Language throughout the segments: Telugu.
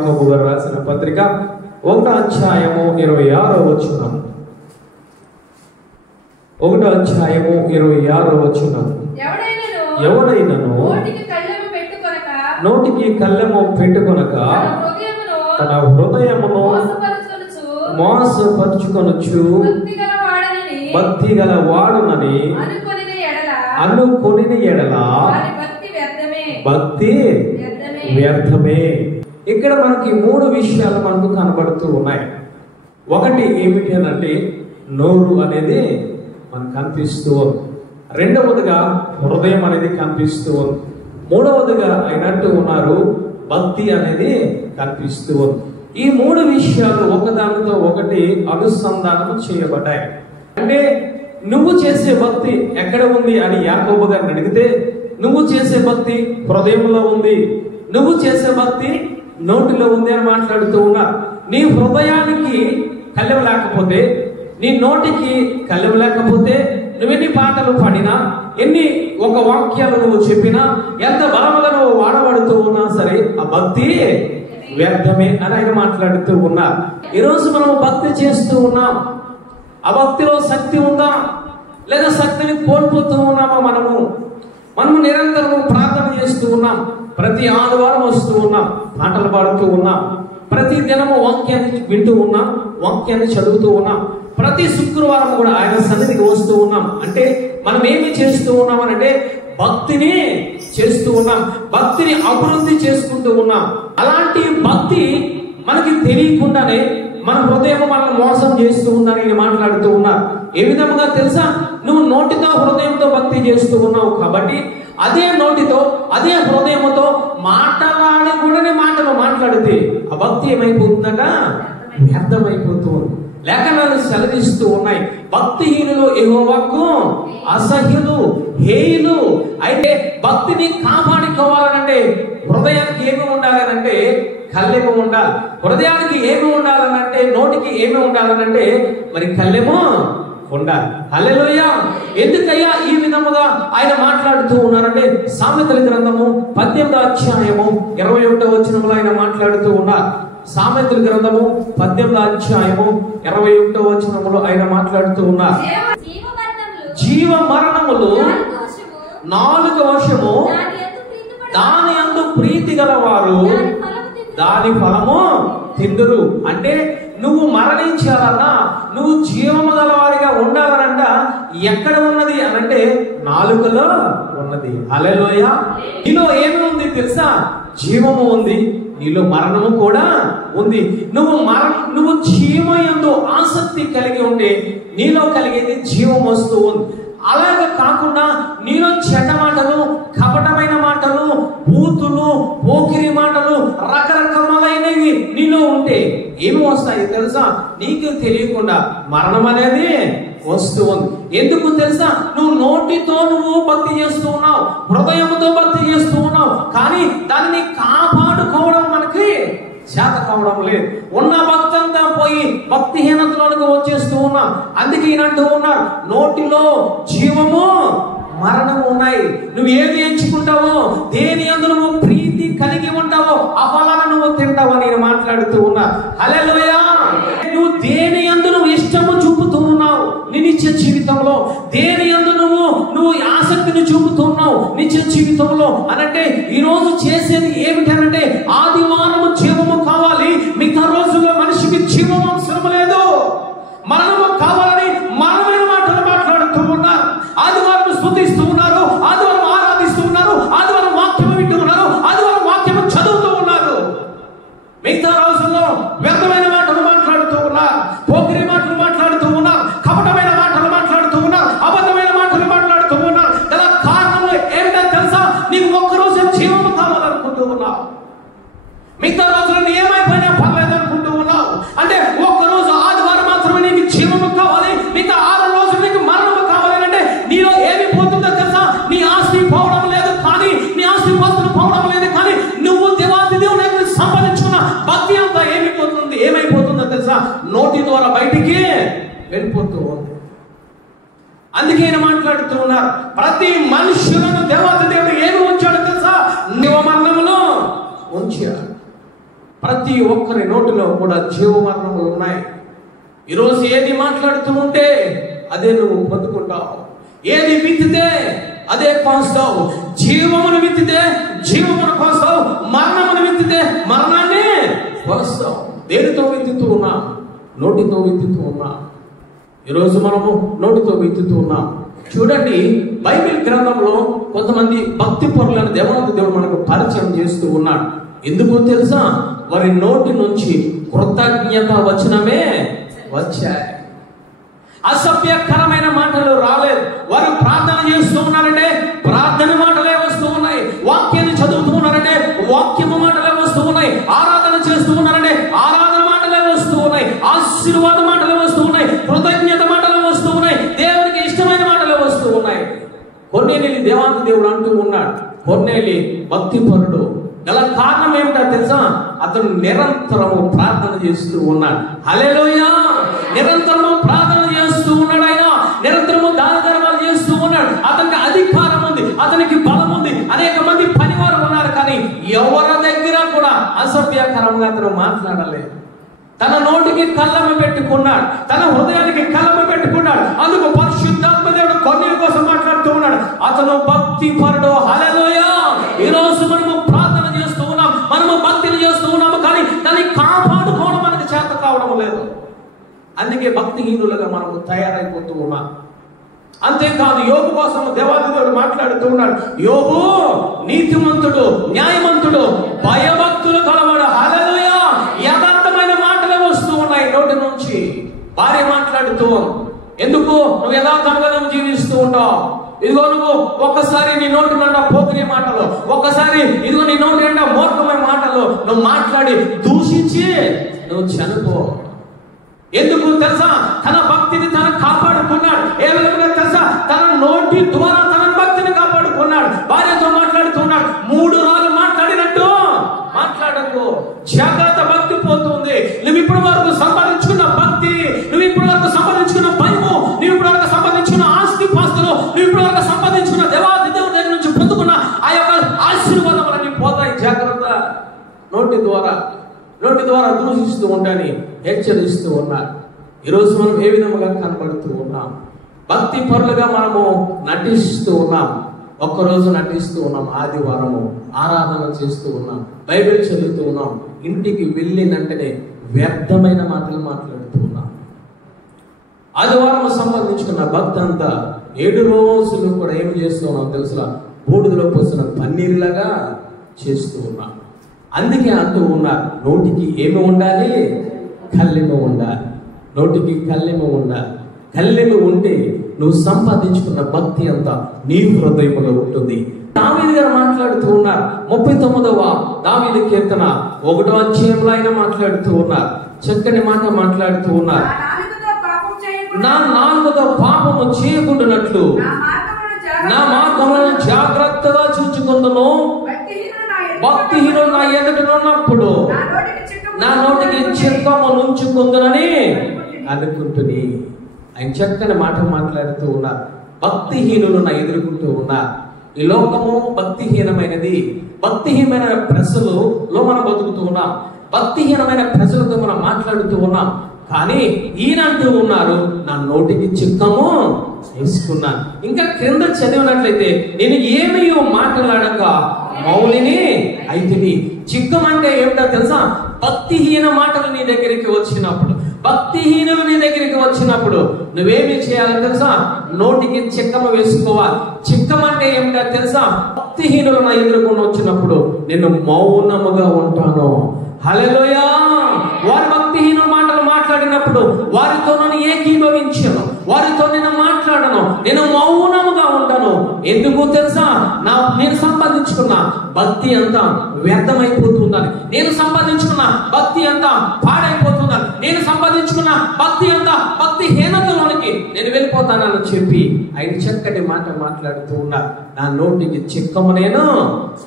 యాకోబు గారు రాసిన పత్రిక 1వ అధ్యాయము 26వ వచనం. 1వ అధ్యాయము 26వ వచనం. ఎవడైనను నోటికి కళ్ళెము పెట్టుకొనక తన హృదయమును మోసపరుచుకొనుచు భక్తి గల వాడునని అనుకొనిన ఎడల భక్తి వ్యర్థమే. ఇక్కడ మనకి 3 విషయాలు మనకు కనబడుతూ ఉన్నాయి. ఒకటి ఏమిటి అనంటే నోరు అనేది మనకు కనిపిస్తూ ఉంది. రెండవదిగా హృదయం అనేది కనిపిస్తూ ఉంది. మూడవదిగా అయినట్టు ఉన్నారు భక్తి అనేది కనిపిస్తూ ఉంది. ఈ 3 విషయాలు ఒకదానితో ఒకటి అనుసంధానం చేయబడ్డాయి. అంటే నువ్వు చేసే భక్తి ఎక్కడ ఉంది అని యాకోబు గారిని అడిగితే, నువ్వు చేసే భక్తి హృదయంలో ఉంది, నువ్వు చేసే భక్తి నోటిలో ఉంది అని మాట్లాడుతూ ఉన్నా. నీ హృదయానికి కళ్ళెం లేకపోతే, నీ నోటికి కళ్ళెం లేకపోతే, నువ్వెన్ని పాటలు పాడినా, ఎన్ని ఒక వాక్యాలు నువ్వు చెప్పినా, ఎంత బలముగా నువ్వు వాడబడుతూ ఉన్నా సరే ఆ భక్తి వ్యర్థమే అని ఆయన మాట్లాడుతూ ఉన్నారు. ఈరోజు మనం భక్తి చేస్తూ ఉన్నాం, ఆ భక్తిలో శక్తి ఉందా లేదా శక్తిని కోల్పోతూ ఉన్నామా? మనము నిరంతరము ప్రార్థన చేస్తూ ఉన్నాం, ప్రతి ఆదివారం వస్తూ ఉన్నాం, పాటలు పాడుతూ ఉన్నాం, ప్రతి దినము వాక్యాన్ని వింటూ ఉన్నాం, వాక్యాన్ని చదువుతూ ఉన్నాం, ప్రతి శుక్రవారం కూడా ఆయన సన్నిధికి వస్తూ ఉన్నాం. అంటే మనం ఏమి చేస్తూ ఉన్నామనంటే భక్తిని చేస్తూ ఉన్నాం, భక్తిని అభివృద్ధి చేసుకుంటూ ఉన్నాం. అలాంటి భక్తి మనకి తెలియకుండానే మన హృదయం మనల్ని మోసం చేస్తూ ఉందని మాట్లాడుతూ ఉన్నారు. ఏ విధముగా తెలుసా? నువ్వు నోటితో హృదయంతో భక్తి చేస్తూ ఉన్నావు కాబట్టి అదే నోటితో అదే హృదయంతో మాటలాడి కూడా మాటలు మాట్లాడితే ఆ భక్తి ఏమైపోతుందట? వ్యర్థమైపోతుంది. లేఖనాలు సెలవిస్తూ ఉన్నాయి, భక్తిహీనులు యెహోవాకు అసహ్యులు, హేయులు. అయితే భక్తిని కాపాడుకోవాలనంటే హృదయానికి ఏమి ఉండాలనంటే కళ్ళెము ఉండాలి. హృదయానికి ఏమి ఉండాలనంటే, నోటికి ఏమి ఉండాలనంటే మరి కళ్ళెము ఉండాలి. హల్లెలూయా. ఎందుకయ్యా ఈ విధముగా ఆయన మాట్లాడుతూ ఉన్నారంటే సామెతల గ్రంథము 18వ అధ్యాయము 21వ వచనంలో ఆయన మాట్లాడుతూ ఉన్నారు. సామెతల గ్రంథము 18వ అధ్యాయము 21వ వచనంలో ఆయన మాట్లాడుతూ ఉన్నారు. జీవ మరణములు 4 వశము, దాని యందు ప్రీతి గలవారు దాని ఫలము తిందురు. అంటే నువ్వు మరణించాలన్నా, నువ్వు జీవము గలవారిగా ఉండాలనంట ఎక్కడ ఉన్నది అనంటే నాలుకలో ఉన్నది. హల్లెలూయా. నీలో ఏమి ఉంది తెలుసా? జీవము ఉంది, నీలో మరణము కూడా ఉంది. నువ్వు జీవయందు ఆసక్తి కలిగి ఉంటే నీలో కలిగేది జీవం వస్తూ ఉంది. అలాగే కాకుండా నీలో చెడ్డ మాటలు, కపటమైన మాటలు, బూతులు, పోకిరి మాటలు, రకరకాలైనవి నీలో ఉంటే ఏమి వస్తాయి తెలుసా? నీకు తెలియకుండా మరణం అనేది వస్తూ ఉంది. ఎందుకు తెలుసా? నువ్వు నోటితో భక్తి చేస్తూ ఉన్నావు, హృదయంతో భక్తి చేస్తూ ఉన్నావు, కానీ దానిని కాపాడుకోవడం మనకి చేత కావడం లేదు. ఉన్న భక్తి అంతా పోయి భక్తిహీనతలోనికి వచ్చేస్తూ ఉన్నాం. అందుకే ఈయనంటూ ఉన్నారు, నోటిలో జీవము మరణము ఉన్నాయి. నువ్వు ఏది ఎంచుకుంటావో, దేని యందు నువ్వు ప్రీతి కలిగి ఉంటావో ఆ ఫలాన్ని నువ్వు తింటావు అని నేను మాట్లాడుతూ ఉన్నా. హల్లెలూయా. నువ్వు దేని యందు నువ్వు ఇష్టము చూపుతూ ఉన్నావు నీ నిత్య జీవితంలో, దేని యందు నువ్వు ఆసక్తిని చూపుతూ ఉన్నావు నిత్య జీవితంలో అనంటే ఈ రోజు చేసేది ఏమిటనంటే ఆదివారము జీవము కావాలి, మిగతా రోజుల్లో మనిషికి జీవం అవసరం లేదు, మరణము కావాలని మరణమైన మాటలు మాట్లాడుతూ ఉన్నారు. ఆదివారం స్తుతిస్తూ ఉన్నారు, ఆదివారం ఆరాధిస్తూ ఉన్నారు, ఆదివారం వాక్యం వింటూ ఉన్నారు, ఆదివారం వాక్యం చదువుతూ ఉన్నారు. మిగతా రోజుల్లో వ్యర్థమైన మాటలు మాట్లాడుతూ ఉన్నారు, పోకిరి మాటలు మాట్లాడుతూ ఉన్నారు, కపటమైన మాటలు మాట్లాడుతూ ఉన్నారు, అబద్ధమైన మాటలు మాట్లాడుతూ ఉన్నారు. గల కారణం ఏంటో తెలుసా? నీకు ఒక్కరోజు జీవము కావాలనుకుంటూ ఉన్నావు, మిగతా రోజులను ఏమైపోయినా పర్లేదు అనుకుంటూ ఉన్నావు. అంటే ఒక్కరోజు ఆదివారం మాత్రమే నీకు జీవము కావాలి, మిగతా 6 రోజులు నీకు మరణము కావాలి అంటే నీలో ఏమి పోతుందో తెలుసా? నీ ఆస్తి పోవడం లేదు, కానీ నీ ఆస్తి పోతులు పోవడం లేదు, కానీ నువ్వు దేవాది దేవుని సంపాదించుకున్న భక్తి అంతా ఏమైపోతుందో తెలుసా? నోటి ద్వారా బయటికి వెళ్ళిపోతూ ఉంది. అందుకే ఆయన మాట్లాడుతూ ఉన్నారు, ప్రతి మనుషులను దేవాది దేవుడు ఏమి ఉంచాడు తెలుసా? నియమమరణములో ఉంచాడు. ప్రతి ఒక్కరి నోటిలో కూడా జీవమరణములు ఉన్నాయి. ఈరోజు ఏది మాట్లాడుతూ ఉంటే అదే నువ్వు పొందుకుంటావు. ఏది విత్తితే అదే కోస్తావు. జీవమును విత్తితే జీవమును కోస్తావు. మరణమును విత్తితే మరణాన్ని కోస్తావు. దేనితో విత్తుతూ ఉన్నా? నోటితో విత్తుతూ ఉన్నా. ఈరోజు మనము నోటితో విత్తుతూ ఉన్నాం. చూడండి, బైబిల్ గ్రంథంలో కొంతమంది భక్తి పరులను దేవుడు మనకు పరిచయం చేస్తూ ఉన్నాడు. ఎందుకో తెలుసా? వారి నోటి నుంచి కృతజ్ఞత వచనమే వచ్చాయి. అసభ్యకరమైన మాటలు రాలేదు. వారు ప్రార్థన చేస్తూ ఉన్నారంటే ప్రార్థన మాటలే వస్తూ ఉన్నాయి. వాక్యాన్ని చదువుతూ ఉన్నారంటే వాక్యము మాటలే వస్తూ ఉన్నాయి. ఆరాధన చేస్తూ ఉన్నారంటే ఆరాధన మాటలే వస్తూ ఉన్నాయి. ఆశీర్వాద మాటలే వస్తూ ఉన్నాయి. కృతజ్ఞత మాటలే వస్తూ ఉన్నాయి. దేవునికి ఇష్టమైన మాటలే వస్తూ ఉన్నాయి. కొర్నేలి దేవాంతి దేవుడు అంటూ ఉన్నాడు, కొర్నేలి భక్తి పరుడు. గల కారణం ఏమిటో తెలుసా? అతను నిరంతరము ప్రార్థన చేస్తూ ఉన్నాడు. హల్లెలూయా! నిరంతరము ప్రార్థన చేస్తూ ఉన్నాడు. ఆయన నిరంతరము దాన ధర్మాలు చేస్తూ ఉన్నాడు. అతనికి అధికారం ఉంది, అతనికి బలం ఉంది. అనేక మంది పనివారు ఉన్నారు, కానీ ఎవరి దగ్గర కూడా అసభ్యకరంగా అతను మాట్లాడలేదు. తన నోటికి కళ్ళము పెట్టుకున్నాడు, తన హృదయానికి కళ్ళము పెట్టుకున్నాడు. అందుకు పరిశుద్ధాత్మ దేవుడు కొన్నిల కోసం మాట్లాడుతూ ఉన్నాడు. అతను భక్తి పరుడు. హల్లెలూయా! ఈ రోజు మనము ప్రార్థన చేస్తూ ఉన్నాం, మనము భక్తిని చేస్తూ ఉన్నాము, కానీ దాన్ని కాపాడుకోవడం మనకు చేత కావడం లేదు. అందుకే భక్తిహీనులుగా మనము తయారైపోతూ ఉన్నాం. అంతేకాదు, యోబు కోసం దేవాది దేవుడు మాట్లాడుతూ ఉన్నాడు. యోబు నీతిమంతుడు, న్యాయవంతుడు, భయభక్తులు కలవాడు. హల్లెలూయా! యథార్థమైన మాటలే వస్తూ ఉన్నాయి నోటి నుంచి. భార్య మాట్లాడుతూ, ఎందుకు నువ్వు యథార్థంగా నువ్వు జీవిస్తూ ఉంటావు? ఇదిగో నువ్వు ఒక్కసారి నీ నోటి నిండా పోకిరి మాటలు, ఒక్కసారి ఇదిగో నీ నోటి నిండా మూర్ఖమైన మాటలు నువ్వు మాట్లాడి దూషించి నువ్వు చనిపో. ఎందుకు తెలుసా? తన భక్తిని తను కాపాడుకున్నాడు. ఏ విధంగా తెలుసా? తన నోటి ద్వారా తన భక్తిని కాపాడుకున్నాడు. భార్యతో మాట్లాడుతున్నాడు. 3 రాళ్ళు మాట్లాడినట్టు మాట్లాడకు. జాగ్రత్త, భక్తి పోతుంది. నువ్వు ఇప్పటి వరకు సంపాదించుకున్న భక్తి, నువ్వు ఇప్పటి వరకు సంపాదించుకున్న భయము, నువ్వు ఇప్పటి వరకు సంపాదించుకున్న ఆస్తి పాస్తులు, నువ్వు ఇప్పటి వరకు సంపాదించుకున్న దేవాది దేవుడి దగ్గర నుంచి పొందుకున్న ఆ యొక్క ఆశీర్వాదములన్నీ పోతాయి. జాగ్రత్త. నోటి ద్వారా దూషిస్తూ ఉంటాని హెచ్చరిస్తూ ఉన్నారు. ఈరోజు మనం ఏ విధముగా కనబడుతూ ఉన్నాం? భక్తి పరులుగా మనము నటిస్తూ ఉన్నాం. ఒక్కరోజు నటిస్తూ ఉన్నాం, ఆదివారము ఆరాధన చేస్తూ ఉన్నాం, బైబిల్ చదువుతూ ఉన్నాం. ఇంటికి వెళ్ళినంటనే వ్యర్థమైన మాటలు మాట్లాడుతూ ఉన్నాం. ఆదివారం సంబంధించుకున్న భక్తి అంతా 7 రోజులు కూడా ఏమి చేస్తూ ఉన్నాం తెలుసా? బూడిదలో పోసిన పన్నీరులాగా చేస్తూ ఉన్నాం. అందుకే అంటూ ఉన్నారు, నోటికి ఏమి ఉండాలి? కళ్ళెము ఉండాలి. నోటికి కళ్ళెము ఉండాలి. కళ్ళెము ఉంటే నువ్వు సంపాదించుకున్న భక్తి అంతా నీ హృదయంలో ఉంటుంది. దావీదు గారు మాట్లాడుతూ ఉన్నారు. 39వ దావీదు కీర్తన 1వ అధ్యాయంలో ఆయన మాట్లాడుతూ ఉన్నారు. చక్కని మాట మాట్లాడుతూ ఉన్నారు. నా నాలుకతో పాపము చేయకుండానట్లు నా మార్గములను జాగ్రత్తగా చూచుకుందును. భక్తిహీనులు నా ఎదుట ఉన్నప్పుడు నా నోటికి చిక్కము నుంచుకుందునని అనుకుంటుని. ఆయన చక్కని మాట మాట్లాడుతూ ఉన్నారు. భక్తిహీనులు నా ఎదుర్కొంటూ ఉన్నారు. ఈ లోకము భక్తిహీనమైనది. భక్తిహీనమైన ప్రజలలో మనం బతుకుతూ ఉన్నాం. భక్తిహీనమైన ప్రజలతో మనం మాట్లాడుతూ ఉన్నాం. కానీ ఈయన అంటూ ఉన్నారు, నా నోటికి చిక్కము వేసుకున్నాను. ఇంకా క్రింద చదివినట్లయితే, నేను ఏమీ మాట్లాడక మౌలిని అయితిని. చిక్కం అంటే ఏమిటో తెలుసా? భక్తిహీన మాటలు నీ దగ్గరికి వచ్చినప్పుడు, భక్తిహీనులు నీ దగ్గరికి వచ్చినప్పుడు నువ్వేమి చేయాలో తెలుసా? నోటికి చిక్కము వేసుకోవాలి. చిక్కం అంటే ఏమిటో తెలుసా? భక్తిహీనులు నా ఎదుర్కొని వచ్చినప్పుడు నేను మౌనముగా ఉంటాను. హల్లెలూయా! వారి భక్తిహీన మాటలు మాట్లాడినప్పుడు వారితో నన్ను ఏకీభవించను, వారితో నేను మాట్లాడను, నేను మౌనముగా ఉంటాను. ఎందుకు తెలుసా? నేను సంపాదించుకున్న భక్తి అంతా వ్యర్థమైపోతుందని, నేను సంపాదించుకున్న భక్తి అంతా పాడైపోతుందని, నేను సంపాదించుకున్న భక్తి అంతా భక్తిహీనతలోనికి నేను వెళ్ళిపోతానని చెప్పి ఆయన చక్కటి మాట మాట్లాడుతూ ఉన్నారు. నా నోటికి చిక్కము నేను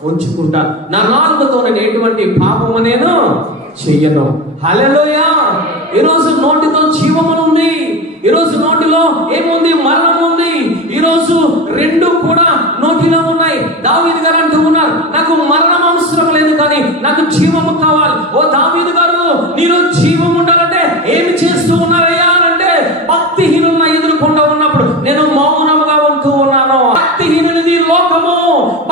ఉంచుకుంటా, నా నాలుకతో నేను ఎటువంటి పాపము నేను చెయ్యను. హల్లెలూయా! ఈరోజు నోటితో జీవము ఉంది, ఈరోజు నోటిలో ఏముంది? మరణం ఉంది. ఈరోజు 2 కూడా నోటిలో ఉన్నాయి. దావీదు గారు అంటూ ఉన్నారు, నాకు మరణం అవసరం లేదు, కానీ నాకు జీవము కావాలి. ఓ దావీదు గారు, నీలో జీవం ఉండాలంటే ఏమి చేస్తూ ఉన్నారయ్యా అంటే, భక్తిహీనులను ఎదుర్కొంటూ ఉన్నప్పుడు నేను మౌనముగా ఉంటూ ఉన్నాను. భక్తిహీనునిది లోకము,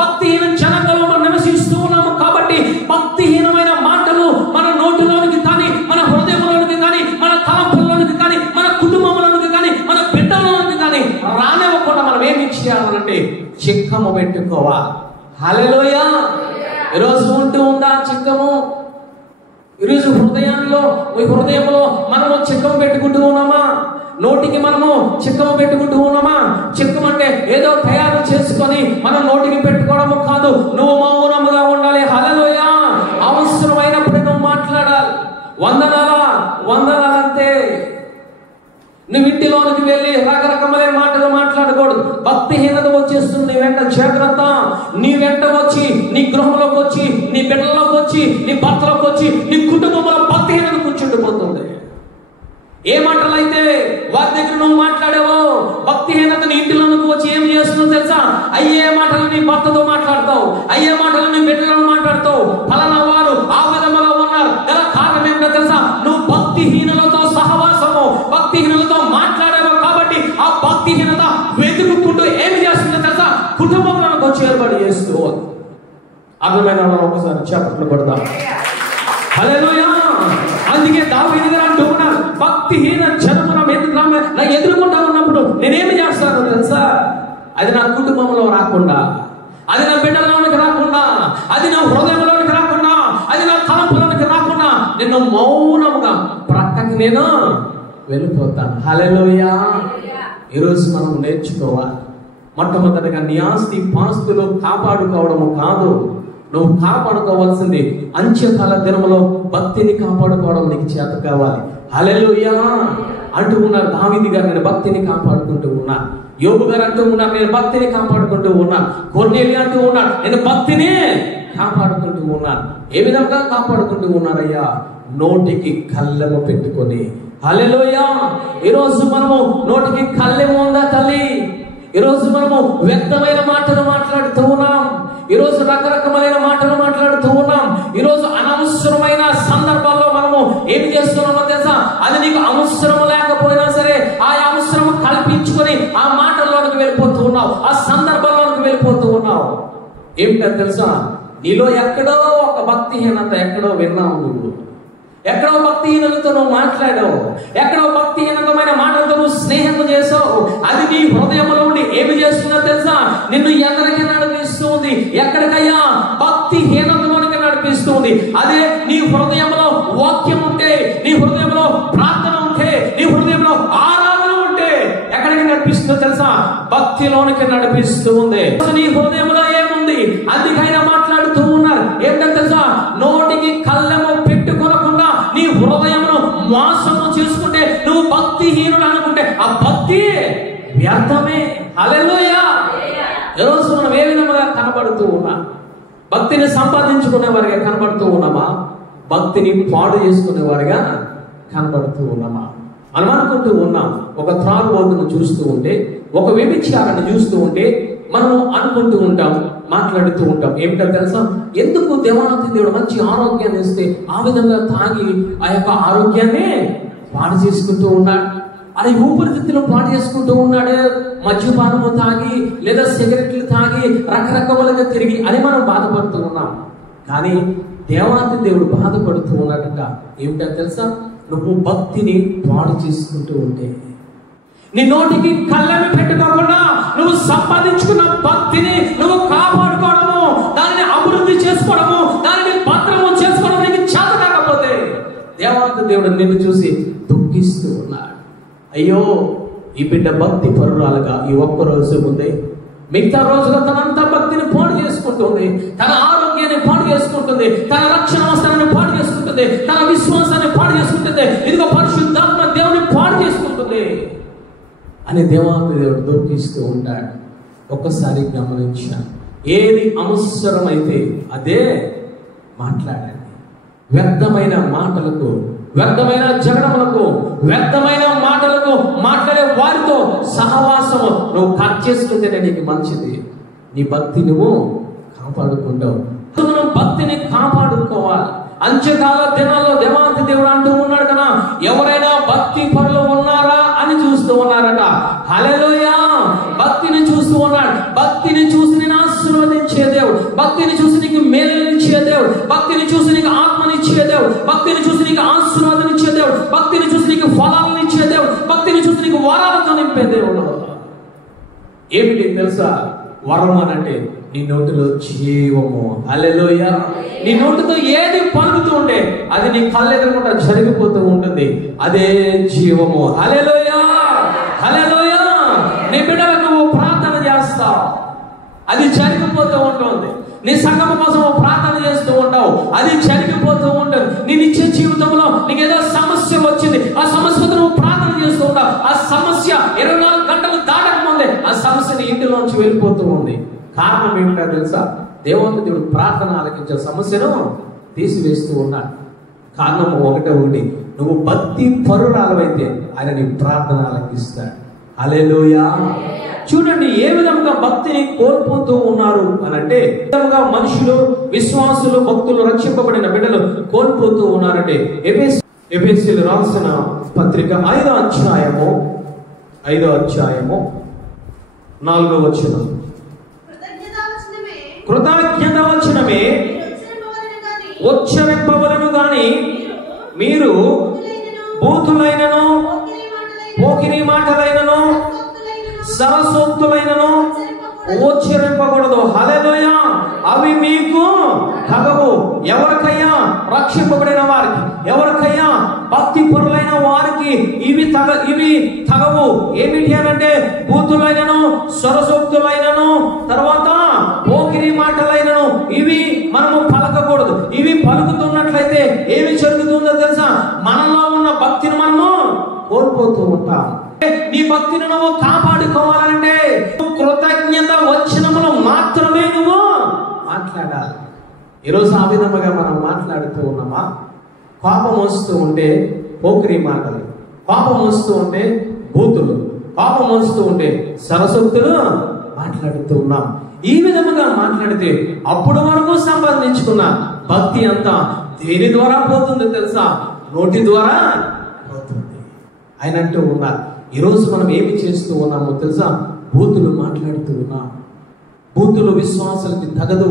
భక్తిహీన జనాంగంలో నివసిస్తూ ఉన్నాము. కాబట్టి భక్తిహీనమైన మాటలు మన నోటిలోనికి కానీ, మన హృదయంలోనికి కానీ, మన తలంపుల్లోనికి కానీ, మన కుటుంబంలోనికి కానీ, మన బిడ్డలోనికి కానీ రానివ్వకుండా మనం ఏమి చేయాలంటే చిక్కము పెట్టుకోవాలి. హల్లెలూయా. ఈరోజు ఉంటూ ఉందా చిక్కము? ఈరోజు హృదయంలో మనము చిక్కము పెట్టుకుంటూ ఉన్నామా? నోటికి మనము చిక్కము పెట్టుకుంటూ ఉన్నామా? చిక్కం అంటే ఏదో తయారు చేసుకొని మనం నోటికి పెట్టుకోవడము కాదు. నువ్వు మౌనముగా ఉండాలి. హల్లెలూయా. అవసరమైనప్పుడు నువ్వు మాట్లాడాలి. వందనాలంతే. నువ్వు ఇంటిలోనికి వెళ్ళి రకరకమైన మాటలు మాట్లాడకూడదు. భక్తిహీనత వచ్చేస్తుంది నీ వెంట. జాగ్రత్త. నీ వెంట వచ్చి, నీ గృహంలోకి వచ్చి, నీ బిడ్డల్లోకి వచ్చి, నీ భర్తలోకి వచ్చి, నీ కుటుంబంలో భక్తిహీనత కూర్చుండిపోతుంది. ఏ మాటలు అయితే వారి దగ్గర నువ్వు మాట్లాడావో, భక్తిహీనత నీ ఇంటిలోనికి వచ్చి ఏం చేస్తుందో తెలుసా? అయ్యే మాటలు నీ భర్తతో మాట్లాడతావు, అయ్యే మాటలు నీ బిడ్డలను మాట్లాడతావు. ఫలానా వారు ఆ విధంగా ఉన్నారు. గల కారణం ఏంటో తెలుసా? నువ్వు భక్తిహీనులతో సహవాసము, భక్తిహీనులతో మాట్లాడావు. కాబట్టి ఆ భక్తిహీనత వెతుక్కుంటూ ఏమి చేస్తుందో తెలుసా? కుటుంబంలోకి వచ్చి ఏర్పాటు చేస్తూ. అర్థమైన ఒకసారి చేపట్లు కొడదాం. హల్లెలూయా. అందుకే దావీదు గారు అంటూ ఉన్నారు, భక్తిహీన జనమున ఎదుర్కొంటా ఉన్నప్పుడు నేనేమి చేస్తానో తెలుసా? అది నా కుటుంబంలో రాకుండా, అది నా బిడ్డలోనికి రాకుండా, అది నా హృదయంలోనికి రాకుండా, అది నా తలంపులోనికి రాకుండా నిన్ను మౌనముగా ప్రక్కకి నేను వెళ్ళిపోతాను. హల్లెలూయా. ఈరోజు మనం నేర్చుకోవాలి. మొట్టమొదటిగా నీ ఆస్తి పాస్తులు కాపాడుకోవడము కాదు, నువ్వు కాపాడుకోవాల్సింది అంత్యకాల దినములో భక్తిని కాపాడుకోవడం నీకు చేత కావాలి. హల్లెలూయా అంటూ ఉన్నారు దావీదు గారు, నేను భక్తిని కాపాడుకుంటూ ఉన్నా. యోబు గారు అంటూ ఉన్నారు, నేను భక్తిని కాపాడుకుంటూ ఉన్నా. కొర్నేలి అంటూ ఉన్నాడు, నేను భక్తిని కాపాడుకుంటూ ఉన్నాను. ఏ విధంగా కాపాడుకుంటూ ఉన్నారయ్యా? నోటికి కళ్ళెము పెట్టుకొని. హల్లెలూయా. ఈరోజు మనము నోటికి కళ్ళెము ఉందా తల్లి? ఈరోజు మనము వ్యక్తమైన మాటలు మాట్లాడుతూ ఉన్నాం. ఈరోజు రకరకమైన మాటలు మాట్లాడుతూ ఉన్నాం. ఈరోజు అనవసరమైన సందర్భాల్లో మనము ఏం చేస్తున్నామో తెలుసా? అది నీకు అవసరం లేకపోయినా సరే ఆ అవసరం కల్పించుకొని ఆ మాటల్లోనికి వెళ్ళిపోతూ ఉన్నావు, ఆ సందర్భంలోనికి వెళ్ళిపోతూ ఉన్నావు. ఏమిటో తెలుసా? నీలో ఎక్కడో ఒక భక్తిహీనత ఎక్కడో విన్నావు. నువ్వు ఎక్కడో భక్తిహీనతతో నువ్వు మాట్లాడావు, ఎక్కడో భక్తిహీనతమైన మాటలతో నువ్వు స్నేహం చేసావు. అది నీ హృదయంలో ఉండి ఏమి చేస్తుందో తెలుసా? నిన్ను ఎక్కడికి నడిపిస్తుంది? ఎక్కడికయ్యా? భక్తిహీనతలోనికి నడిపిస్తుంది. అదే నీ హృదయంలో వాక్యం ఉంటే, నీ హృదయంలో ప్రార్థన ఉంటే, నీ హృదయంలో ఆరాధన ఉంటే ఎక్కడికి నడిపిస్తుందో తెలుసా? భక్తిలోనికి నడిపిస్తుంది. నీ హృదయంలో ఏముంది? అందుకైనా మాట్లాడుతూ ఉన్నారు. ఏంటంటే తెలుసా? నోటికి కళ్ళెము పెట్టుకోనకుండా నీ హృదయంలో మోసము చేసుకుంటే, నువ్వు భక్తిహీనుడు అనుకుంటే ఆ భక్తి వ్యర్థమే. హల్లెలూయా. ఈరోజు మనం ఏ విధంగా కనబడుతూ ఉన్నా? భక్తిని సంపాదించుకునే వారిగా కనబడుతూ ఉన్నామా? భక్తిని పాడు చేసుకునే వారిగా కనబడుతూ ఉన్నామా? మనం అనుకుంటూ ఉన్నాం, ఒక త్రాగుబోతును చూస్తూ ఉంటే, ఒక వ్యభిచారాన్ని చూస్తూ ఉంటే మనము అనుకుంటూ ఉంటాం, మాట్లాడుతూ ఉంటాం. ఏమిటో తెలుసా? ఎందుకు దేవాతి దేవుడు మంచి ఆరోగ్యాన్ని ఇస్తే ఆ విధంగా తాగి ఆ యొక్క ఆరోగ్యాన్ని పాడు చేసుకుంటూ ఉన్నాడు? అది ఊపిరితిత్తులు పాడు చేసుకుంటూ ఉన్నాడు. మద్యపానము తాగి లేదా సిగరెట్లు తాగి రకరకాలుగా తిరిగి అని మనం బాధపడుతూ ఉన్నాం. కానీ దేవాతి దేవుడు బాధపడుతూ ఉన్నాడంట. ఏమిటో తెలుసా? నువ్వు భక్తిని పాడు చేసుకుంటూ ఉంటే, నీ నోటికి కళ్ళెము పెట్టుకోకుండా నువ్వు సంపాదించుకున్న భక్తిని నువ్వు కాపాడుకోవడము, దానిని అభివృద్ధి చేసుకోవడము, దానిని భద్రము చేసుకోవడం నీకు చేత కాకపోతే దేవాతి దేవుడు నిన్ను చూసి దుఃఖిస్తూ ఉన్నాడు. అయ్యో, ఈ బిడ్డ భక్తి పరురాలుగా ఈ ఒక్క రోజు ముందే మిగతా రోజులో తనంతా భక్తిని పాడు చేసుకుంటుంది, తన ఆరోగ్యాన్ని పాడు చేసుకుంటుంది, తన రక్షణ వస్త్రాన్ని పాడు చేసుకుంటుంది, తన విశ్వాసాన్ని పాడు చేసుకుంటుంది, ఇదిగో పరిశుద్ధాత్మ దేవుని పాడు చేసుకుంటుంది అని దేవాతి దేవుడు దుఃఖిస్తూ ఉంటాడు. ఒక్కసారి గమనించాను. ఏది అవసరమైతే అదే మాట్లాడండి. వ్యర్థమైన మాటలకు, వ్యర్థమైన జగడములకు, వ్యర్థమైన మాటలకు మాట్లాడే వారితో సహవాసము నువ్వు కట్ చేసుకుంటేనే నీకు మంచిది. నీ భక్తి నువ్వు కాపాడుకుంటావు. మనం భక్తిని కాపాడుకోవాలి. అంత్యకాల దినాల్లో దేవాతి దేవుడు అంటూ ఉన్నాడు కదా, ఎవరైనా భక్తి పరులు ఉన్నారా అని చూస్తూ ఉన్నారట. హల్లెలూయా. భక్తిని చూస్తూ ఉన్నాడు. భక్తిని చూసి నేను ఆశీర్వదించే దేవుడు, భక్తిని చూసి నీకు మేలునిచ్చే దేవుడు, భక్తిని చూసి నీకు ఆత్మనిచ్చే దేవుడు, భక్తిని చూసి నీకు ఆశీర్వాదనిచ్చే దేవుడు, భక్తిని చూసి నీకు ఫలాలను ఇచ్చే దేవుడు, భక్తిని చూసి నీకు వరాలతో నింపే దేవుడు. ఏమిటి తెలుసా వరం అనంటే? నీ నోటిలో జీవము. హల్లెలూయా. నీ నోటితో ఏది పలుకుతూ ఉంటే అది నీ కళ్ళు ఎదురకుండా జరిగిపోతూ ఉంటుంది. అదే జీవము. హల్లెలూయా. హల్లెలూయా. నీ బిడ్డలకు నువ్వు ప్రార్థన చేస్తావు, అది జరిగిపోతూ ఉంటుంది. నీ సంఘం కోసం ప్రార్థన చేస్తూ ఉంటావు, అది జరిగిపోతూ ఉంటుంది. నీ నిత్య జీవితంలో నీకు ఏదో సమస్య వచ్చింది, ఆ సమస్యతో నువ్వు ప్రార్థన చేస్తూ ఉంటావు. ఆ సమస్య 24 గంటలు దాటకముందే ఆ సమస్య నీ ఇంటిలోంచి వెళ్ళిపోతూ ఉంది. కారణం ఏమిటో తెలుసా? దేవుడు ప్రార్థన ఆలకించే సమస్యను తీసివేస్తూ ఉన్నాడు. కారణం ఒకటి, నువ్వు భక్తి పరురాలవైతే ఆయన నీ ప్రార్థన ఆలకిస్తాడు. హల్లెలూయా. చూడండి ఏ విధంగా భక్తిని కోల్పోతూ ఉన్నారు అనంటే, మనుషులు, విశ్వాసులు, భక్తులు, రక్షింపబడిన బిడ్డలు కోల్పోతూ ఉన్నారంటే, ఎఫెసీయులకు రాసిన పత్రిక 5వ అధ్యాయము 4వ వచనం. కృతజ్ఞత వచనమే ఉచ్చరింపవలెను గాని మీరు బూతులైనను, పోకిరి మాటలైనను, సరసోక్తులైనను ఉచ్చరింపకూడదు. హల్లెలూయా. అవి మీకు తగవు. ఎవరికయ్యా? రక్షింపబడిన వారికి, ఎవరికయ్యా? భక్తి పరులైన వారికి ఇవి తగవు. ఏమిటి అనంటే బూతులైనను, సరసోక్తులైనను, తర్వాత పోకిరి మాటలైనను ఇవి మనము పలకకూడదు. ఇవి పలుకుతున్నట్లయితే ఏమి జరుగుతుందో తెలుసా? మనలో ఉన్న భక్తిని మనము కోల్పోతూ ఉంటాం. నీ భక్తిని నువ్వు కాపాడుకోవాలంటే కృతజ్ఞత వచనములు మాత్రమే నువ్వు మాట్లాడాలి. ఈరోజు ఆ విధముగా మనం మాట్లాడుతూ ఉన్నామా? కోపం వస్తూ ఉంటే పోకిరి మాటలు, కోపం వస్తూ ఉంటే బూతులు, కోపం వస్తూ ఉంటే సరసోక్తులు మాట్లాడుతూ ఉన్నాం. ఈ విధముగా మాట్లాడితే అప్పుడు వరకు సంపాదించుకున్న భక్తి అంతా దేని ద్వారా పోతుంది తెలుసా? నోటి ద్వారా పోతుంది. ఆయన అంటూ ఉన్నారు. ఈరోజు మనం ఏమి చేస్తూ ఉన్నామో తెలుసా? బూతులు మాట్లాడుతూ ఉన్నాం. బూతులు విశ్వాసాలకి తగదు,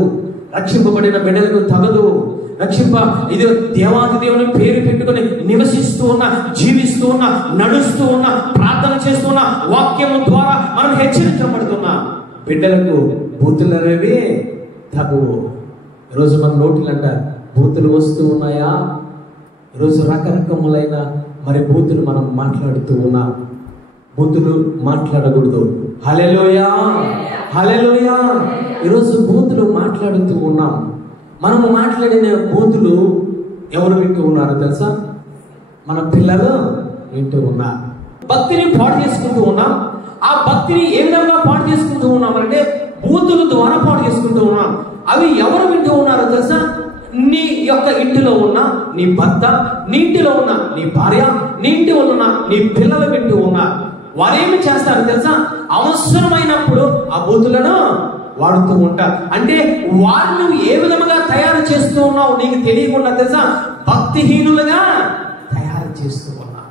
రక్షింపబడిన బిడ్డలకు తగదు. ఇది దేవాది దేవుని పేరు పెట్టుకుని నివసిస్తూ ఉన్నా, జీవిస్తూ ఉన్నా, నడుస్తూ ఉన్నా, ప్రార్థన చేస్తూ ఉన్నా, వాక్యము ద్వారా మనం హెచ్చరించబడుతున్నా బిడ్డలకు బూతులు అనేవి తగువు. ఈరోజు మన నోటిలంట బూతులు వస్తూ ఉన్నాయా? ఈరోజు రకరకములైన బూతులు మనం మాట్లాడుతూ ఉన్నాం. బూతులు మాట్లాడకూడదు. హల్లెలూయా. హల్లెలూయా. ఈరోజు బూతులు మాట్లాడుతూ ఉన్నాం. మనము మాట్లాడిన బూతులు ఎవరు వింటూ ఉన్నారో తెలుసా? మన పిల్లలు వింటూ ఉన్నారు. భక్తిని పాడు చేసుకుంటూ ఉన్నాం. ఆ భక్తిని ఏ విధంగా పాడు చేసుకుంటూ ఉన్నామంటే బూతుల ద్వారా పాడు చేసుకుంటూ ఉన్నాం. అవి ఎవరు వింటూ ఉన్నారో తెలుసా? నీ యొక్క ఇంటిలో ఉన్న నీ భర్త, నీ ఇంటిలో ఉన్న నీ భార్య, నీ ఇంటిలో ఉన్న నీ పిల్లలు వింటూ ఉన్నారు. వారేమి చేస్తారు తెలుసా? అవసరమైనప్పుడు ఆ బూతులను వాడుతూ ఉంటారు. అంటే వాళ్ళు ఏ విధముగా తయారు చేస్తూ ఉన్నావు నీకు తెలియకుండా తెలుసా? భక్తిహీనులుగా తయారు చేస్తూ ఉన్నావు.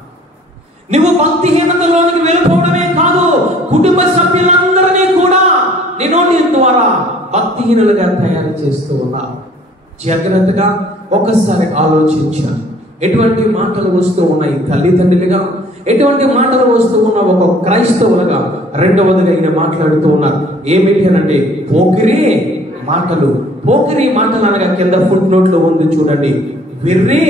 నువ్వు భక్తిహీనతలోనికి వెళ్ళిపోవడమే కాదు, కుటుంబ సభ్యులందరినీ కూడా నీ నోటి ద్వారా భక్తిహీనులుగా తయారు చేస్తూ ఉన్నావు. జాగ్రత్తగా ఒక్కసారి ఆలోచించాను. ఎటువంటి మాటలు వస్తూ ఉన్నాయి తల్లిదండ్రులుగా, ఎటువంటి మాటలు వస్తూ ఉన్న ఒక క్రైస్తవులుగా. రెండవదిగా ఈయన మాట్లాడుతూ ఉన్నారు. ఏమిటి అనంటే పోకిరి మాటలు. పోకిరి మాటలు అనగా కింద ఫుట్ నోట్లో ఉంది చూడండి, వెర్రి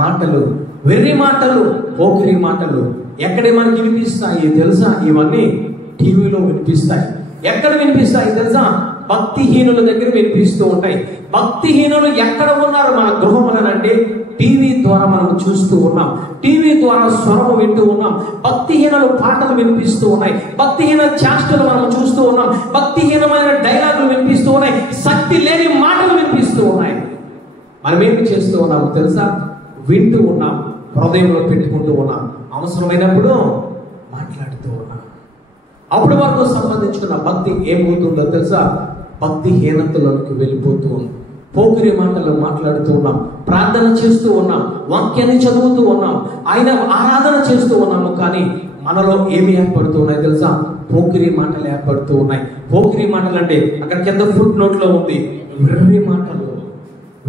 మాటలు. వెర్రి మాటలు, పోకిరి మాటలు ఎక్కడ మనకి వినిపిస్తాయి తెలుసా? ఇవన్నీ టీవీలో వినిపిస్తాయి. ఎక్కడ వినిపిస్తాయి తెలుసా? భక్తిహీనుల దగ్గర వినిపిస్తూ ఉంటాయి. భక్తిహీనులు ఎక్కడ ఉన్నారు మన గృహములనంటే టీవీ ద్వారా మనం చూస్తూ ఉన్నాం. టీవీ ద్వారా స్వరము వింటూ ఉన్నాం. భక్తిహీనులు పాటలు వినిపిస్తూ ఉన్నాయి. భక్తిహీన చేష్టలు మనం చూస్తూ ఉన్నాం. భక్తిహీనమైన డైలాగులు వినిపిస్తూ ఉన్నాయి. శక్తి లేని మాటలు వినిపిస్తూ ఉన్నాయి. మనం ఏమి చేస్తూ ఉన్నాము తెలుసా? వింటూ ఉన్నాం, హృదయంలో పెట్టుకుంటూ ఉన్నాం, అవసరమైనప్పుడు మాట్లాడుతూ ఉన్నాం. అప్పటి వరకు సంబంధించుకున్న భక్తి ఏమవుతుందో తెలుసా? భక్తిహీనతలోకి వెళ్ళిపోతూ ఉంది. పోకిరి మాటలు మాట్లాడుతూ ఉన్నాం, ప్రార్థన చేస్తూ ఉన్నాం, వాక్యాన్ని చదువుతూ ఉన్నాం, ఆయన ఆరాధన చేస్తూ ఉన్నాము. కానీ మనలో ఏమి ఏర్పడుతూ ఉన్నాయి తెలుసా? పోకిరి మాటలు ఏర్పడుతూ ఉన్నాయి. పోకిరి మాటలు అంటే అక్కడ కింద ఫుట్ నోట్ లో ఉంది, వెర్రి మాటలు.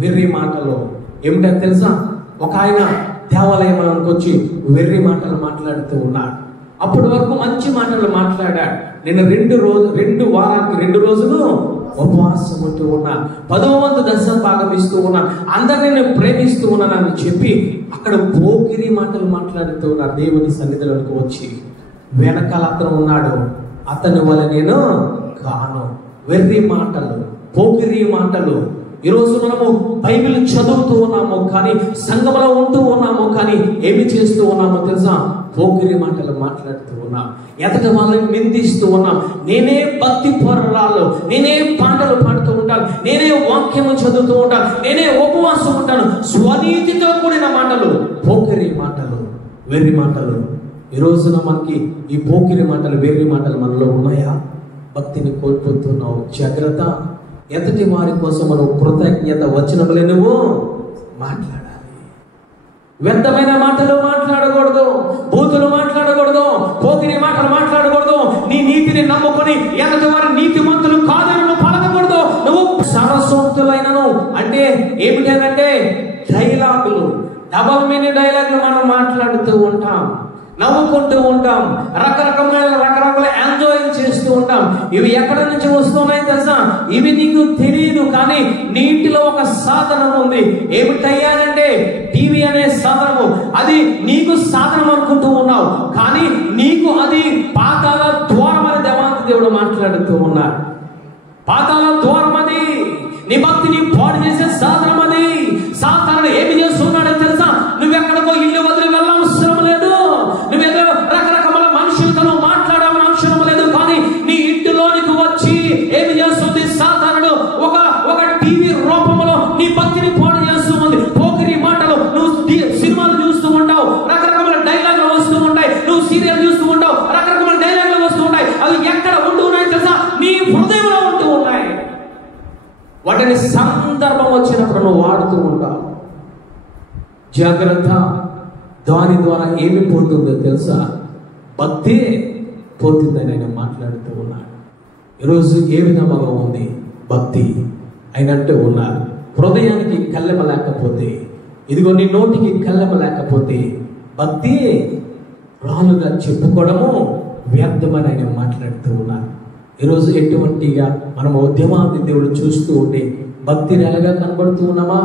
వెర్రి మాటలు ఏమిటని తెలుసా? ఒక ఆయన దేవాలయంలోకి వచ్చి వెర్రి మాటలు మాట్లాడుతూ ఉన్నాడు. అప్పటి వరకు మంచి మాటలు మాట్లాడాడు. నేను 2 రోజులు ఉపవాసం ఉంటూ ఉన్నా, 10వ వంతు దశ భాగం ఇస్తూ ఉన్నా, అందరినీ నేను ప్రేమిస్తూ ఉన్నానని చెప్పి అక్కడ పోకిరి మాటలు మాట్లాడుతూ ఉన్నారు. దేవుని సన్నిధిలోకి వచ్చి వెనకాల అతను ఉన్నాడు, అతని వల్ల నేను కాను. వెర్రి మాటలు, పోకిరి మాటలు. ఈరోజు మనము బైబిల్ చదువుతూ ఉన్నాము, కానీ సంఘంలో ఉంటూ ఉన్నాము, కానీ ఏమి చేస్తూ ఉన్నామో తెలుసా? పోకిరి మాటలు మాట్లాడుతూ ఉన్నాం, ఎదట వాళ్ళని నిందిస్తూ ఉన్నాం. నేనే భక్తి పరురాలు, నేనే పాటలు పాడుతూ ఉంటాను, నేనే వాక్యము చదువుతూ ఉంటాను, నేనే ఉపవాసం ఉంటాను. స్వనీతితో కూడిన మాటలు, పోకిరి మాటలు, వెర్రి మాటలు. ఈ రోజున మనకి ఈ పోకిరి మాటలు, వెర్రి మాటలు మనలో ఉన్నాయా? భక్తిని కోల్పోతున్నావు, జాగ్రత్త. ఎదుటి వారి కోసం మనం కృతజ్ఞత వచనములే నువ్వు మాట్లాడాలి. వ్యర్థమైన మాటలు మాట్లాడకూడదు, బూతులు మాట్లాడకూడదు, పోకిరి మాటలు మాట్లాడకూడదు. నీ నీతిని నమ్ముకొని ఎదుటి వారి నీతిమంతులు కాదని నువ్వు పలకకూడదు. నువ్వు సరస్వతులైనను అంటే ఏమిటంటే డైలాగులు, డబల్ మీనింగ్ డైలాగులు మనం మాట్లాడుతూ ఉంటాం, నవ్వుకుంటూ ఉంటాం, రకరకాల ఎంజాయ్ చేస్తూ ఉంటాం. ఇవి ఎక్కడ నుంచి వస్తున్నాయి తెలుసా? ఇవి నీకు తెలియదు, కానీ నీటిలో ఒక సాధనం ఉంది. ఏమిటయ్యానంటే టీవీ అనే సాధనము. అది నీకు సాధనం అనుకుంటూ ఉన్నావు, కానీ నీకు అది పాతాళ ద్వారం అని దేవాంతి దేవుడు మాట్లాడుతూ ఉన్నాడు. పాతాళ ద్వారం అది, నీ భక్తిని పాడు చేసే సాధనం అది. సాతానుడు ఏమి చేస్తున్నాడో తెలుసా? నువ్వెక్కడికో ఇల్లు వదిలి వెళ్ళవసరం లేదు, నువ్వేదో రకరకాల మనుషులతో మాట్లాడమని అవసరం లేదు, కానీ నీ ఇంటిలోనికి వచ్చి ఏమి చేస్తుంది సాతానుడు? ఒక టీవీ రూపంలో నీ భక్తిని పాడు చేస్తూ ఉంది. పోకిరి మాటలు, నువ్వు సినిమాలు చూస్తూ ఉంటావు, రకరకాల డైలాగులు వస్తూ ఉంటాయి, నువ్వు సీరియల్ చూస్తూ ఉంటావు, రకరకాల డైలాగులు వస్తూ ఉంటాయి. అవి ఎక్కడ ఉంటూ ఉన్నాయి తెలుసా? నీ హృదయంలో ఉంటూ ఉన్నాయి. వాటిని సందర్భం వచ్చినప్పుడు నువ్వు వాడుతూ ఉంటావు. జాగ్రత్త. దాని ద్వారా ఏమి పోతుందో తెలుసా? భక్తి పోతుందని ఆయన మాట్లాడుతూ ఉన్నాడు. ఈరోజు ఏ విధంగా ఉంది భక్తి? అయినట్టు ఉన్నారు. హృదయానికి కళ్ళెమ లేకపోతే, ఇదిగో నీ నోటికి కళ్ళెమ లేకపోతే భక్తి రాలుగా చెప్పుకోవడము వ్యర్థమని ఆయన మాట్లాడుతూ ఉన్నారు. ఈరోజు ఎటువంటిగా మనం ఉద్యమాన్ని దేవుడు చూస్తూ ఉంటే భక్తిని ఎలాగా కనబడుతూ ఉన్నామా?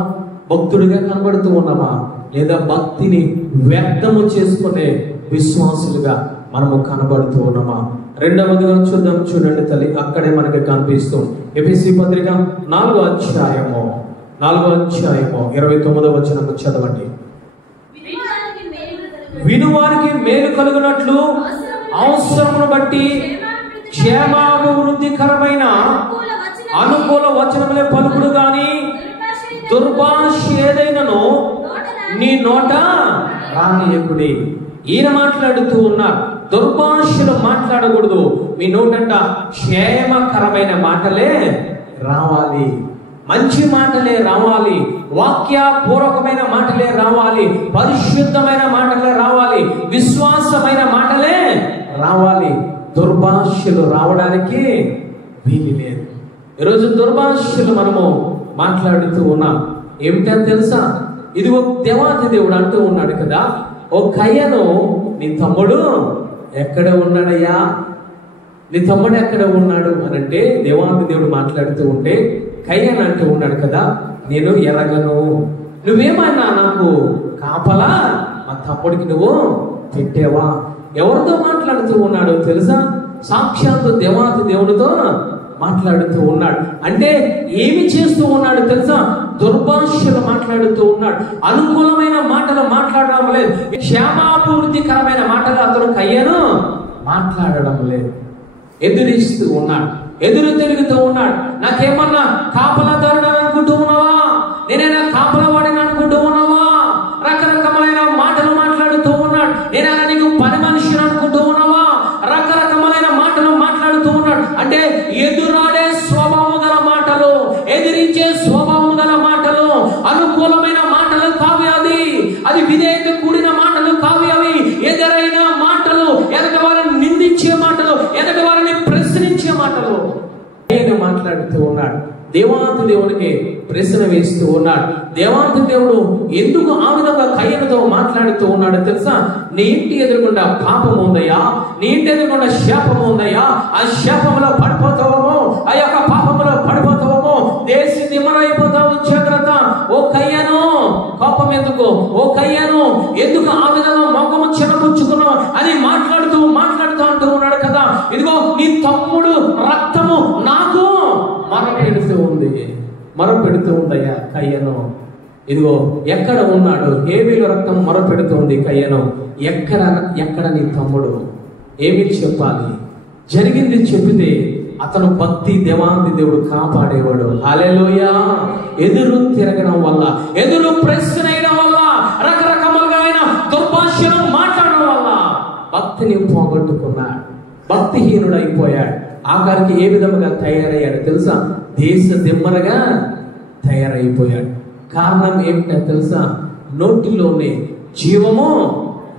భక్తుడిగా కనబడుతూ ఉన్నామా? లేదా భక్తిని వ్యర్థము చేసుకునే విశ్వాసులుగా మనము కనబడుతూ ఉన్నామా? రెండవదిగా చూద్దాం. చూడండి తల్లి, అక్కడే మనకి కనిపిస్తుంది. ఎఫెసీ పత్రిక 4వ అధ్యాయము 29వ వచనం చదవండి. వినువారికి మేలు కలుగునట్లు అవసరమును బట్టి క్షేమాభివృద్ధికరమైన అనుకూల వచనములే పలుకుడు గాని దుర్భాష ఏదైనను నీ నోట రానియకుడి. ఈయన మాట్లాడుతూ ఉన్నారు, దుర్భాషలు మాట్లాడకూడదు. మీ నోటంట క్షేమకరమైన మాటలే రావాలి, మంచి మాటలే రావాలి, వాక్యపూర్వకమైన మాటలే రావాలి, పరిశుద్ధమైన మాటలే రావాలి, విశ్వాసమైన మాటలే రావాలి. దుర్భాషలు రావడానికి వీలు లేదు. ఈరోజు దుర్భాషలు మనము మాట్లాడుతూ ఉన్నాం. ఏమిటని తెలుసా? ఇది ఒక దేవాది దేవుడు అంటూ ఉన్నాడు కదా, ఓ కయ్యను, నీ తమ్ముడు ఎక్కడ ఉన్నాడయ్యా? నీ తమ్ముడు ఎక్కడ ఉన్నాడు అని అంటే దేవాది దేవుడు మాట్లాడుతూ ఉంటే కయ్యను అంటూ ఉన్నాడు కదా, నేను ఎరగను. నువ్వేమన్నా నాకు కాపలా మా తమ్ముడికి నువ్వు పెట్టావా? ఎవరితో మాట్లాడుతూ ఉన్నాడో తెలుసా? సాక్షాత్తు దేవాది దేవుడితో మాట్లాడుతూ ఉన్నాడు. అంటే ఏమి చేస్తూ ఉన్నాడు తెలుసా? దుర్భాషలు మాట్లాడుతూ ఉన్నాడు. అనుకూలమైన మాటలు మాట్లాడడం లేదు, క్షేమాభివృద్ధికరమైన మాటలు అతను కయ్యను మాట్లాడడం లేదు. ఎదురిస్తూ ఉన్నాడు, ఎదురు తిరుగుతూ ఉన్నాడు. నాకేమన్నా కాపలాదారుడు అనుకుంటూ ఉన్నావా? నేనైనా కాపలా వాడిని అనుకుంటూ ఉన్నావా? రకరకమైన మాటలు మాట్లాడుతూ ఉన్నాడు. నేనైనా నీకు పని మనిషిని అనుకుంటూ ఉన్నావా? రకరకమైన మాటలు మాట్లాడుతూ ఉన్నాడు. అంటే ఎదురాడే స్వభావం గల మాటలు, ఎదిరించే స్వభావం గల దేవాంతి దేవునికి ప్రశ్న వేస్తూ ఉన్నాడు. దేవాంతి దేవుడు ఎందుకు ఆ విధంగా కయ్యనుతో మాట్లాడుతూ ఉన్నాడో తెలుసా? నీ ఇంటి ఎదురుకుండా పాపం ఉందయ్యా, నీ ఇంటి ఎదురుకుండా శాపం ఉందయ్యా, ఆ శాపంలో పడిపోతావేమో, ఆ యొక్క పాపంలో పడిపోతావేమో, దేశం దిమ్మరైపోతావు, జాగ్రత్త. ఓ కయ్యను, కోపం ఎందుకు? ఓ కయ్యను, ఎందుకు ఆ విధంగా మొగ్గము చిన్నపుచ్చుకున్నావు అని మాట్లాడుతూ అంటూ ఉన్నాడు కదా. ఇదిగో నీ తమ్ముడు రక్తము నాకు మొరపెడుతూ ఉందయ్యా కయ్యను. ఇదిగో ఎక్కడ ఉన్నాడు? హేబేలు రక్తం మొరపెడుతూ ఉంది కయ్యను. ఎక్కడ నీ తమ్ముడు? ఏమి చెప్పాలి? జరిగింది చెప్పితే అతను భక్తి దేవాంతి దేవుడు కాపాడేవాడు. హల్లెలూయా. ఎదురు తిరగడం వల్ల, ఎదురు ప్రశ్న వేయడం వల్ల, రకరకాలుగా ఆయన దుర్భాషను మాట్లాడడం వల్ల భక్తిని పోగొట్టుకున్నాడు, భక్తిహీనుడైపోయాడు. ఆఖరికి ఏ విధముగా తయారయ్యాడు తెలుసా? దేశ దిమ్మరగా తయారైపోయాడు. కారణం ఏమిటో తెలుసా? నోటిలోనే జీవము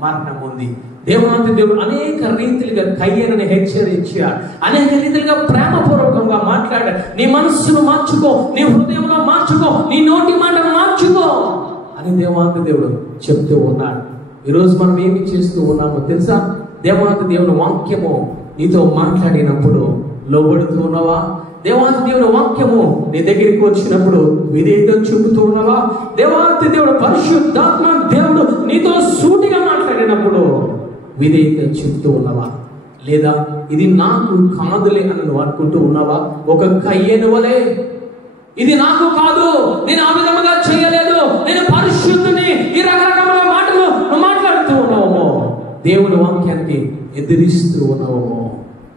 మరణం ఉంది. దేవాంతి దేవుడు అనేక రీతిలుగా కయ్యనని హెచ్చరించాడు, అనేక రీతిలుగా ప్రేమపూర్వకంగా మాట్లాడాడు. నీ మనస్సును మార్చుకో, నీ హృదయంలో మార్చుకో, నీ నోటి మాటను మార్చుకో అని దేవాంతి దేవుడు చెప్తూ ఉన్నాడు. ఈరోజు మనం ఏమి చేస్తూ ఉన్నామో తెలుసా? దేవాంతి దేవుని వాక్యము నీతో మాట్లాడినప్పుడు లోబడుతూ ఉన్నావా? దేవాంతి దేవుని వాక్యము నీ దగ్గరికి వచ్చినప్పుడు విధేయత చూపుతూ ఉన్నావా? దేవాంతి దేవుడు పరిశుద్ధాత్మ దేవుడు నీతో సూటిగా మాట్లాడినప్పుడు విధేయత చూపుతూ ఉన్నావా? లేదా ఇది నాకు కాదులే అని నువ్వు అనుకుంటూ ఉన్నావా? ఒక కయ్యను వలె ఇది నాకు కాదు, నేను ఆ విధముగా చేయలేదు, నేను పరిశుద్ధుని, ఈ రకరకాల మాటలు నువ్వు మాట్లాడుతూ ఉన్నావేమో. దేవుని వాక్యానికి ఎదిరిస్తూ ఉన్నావేమో.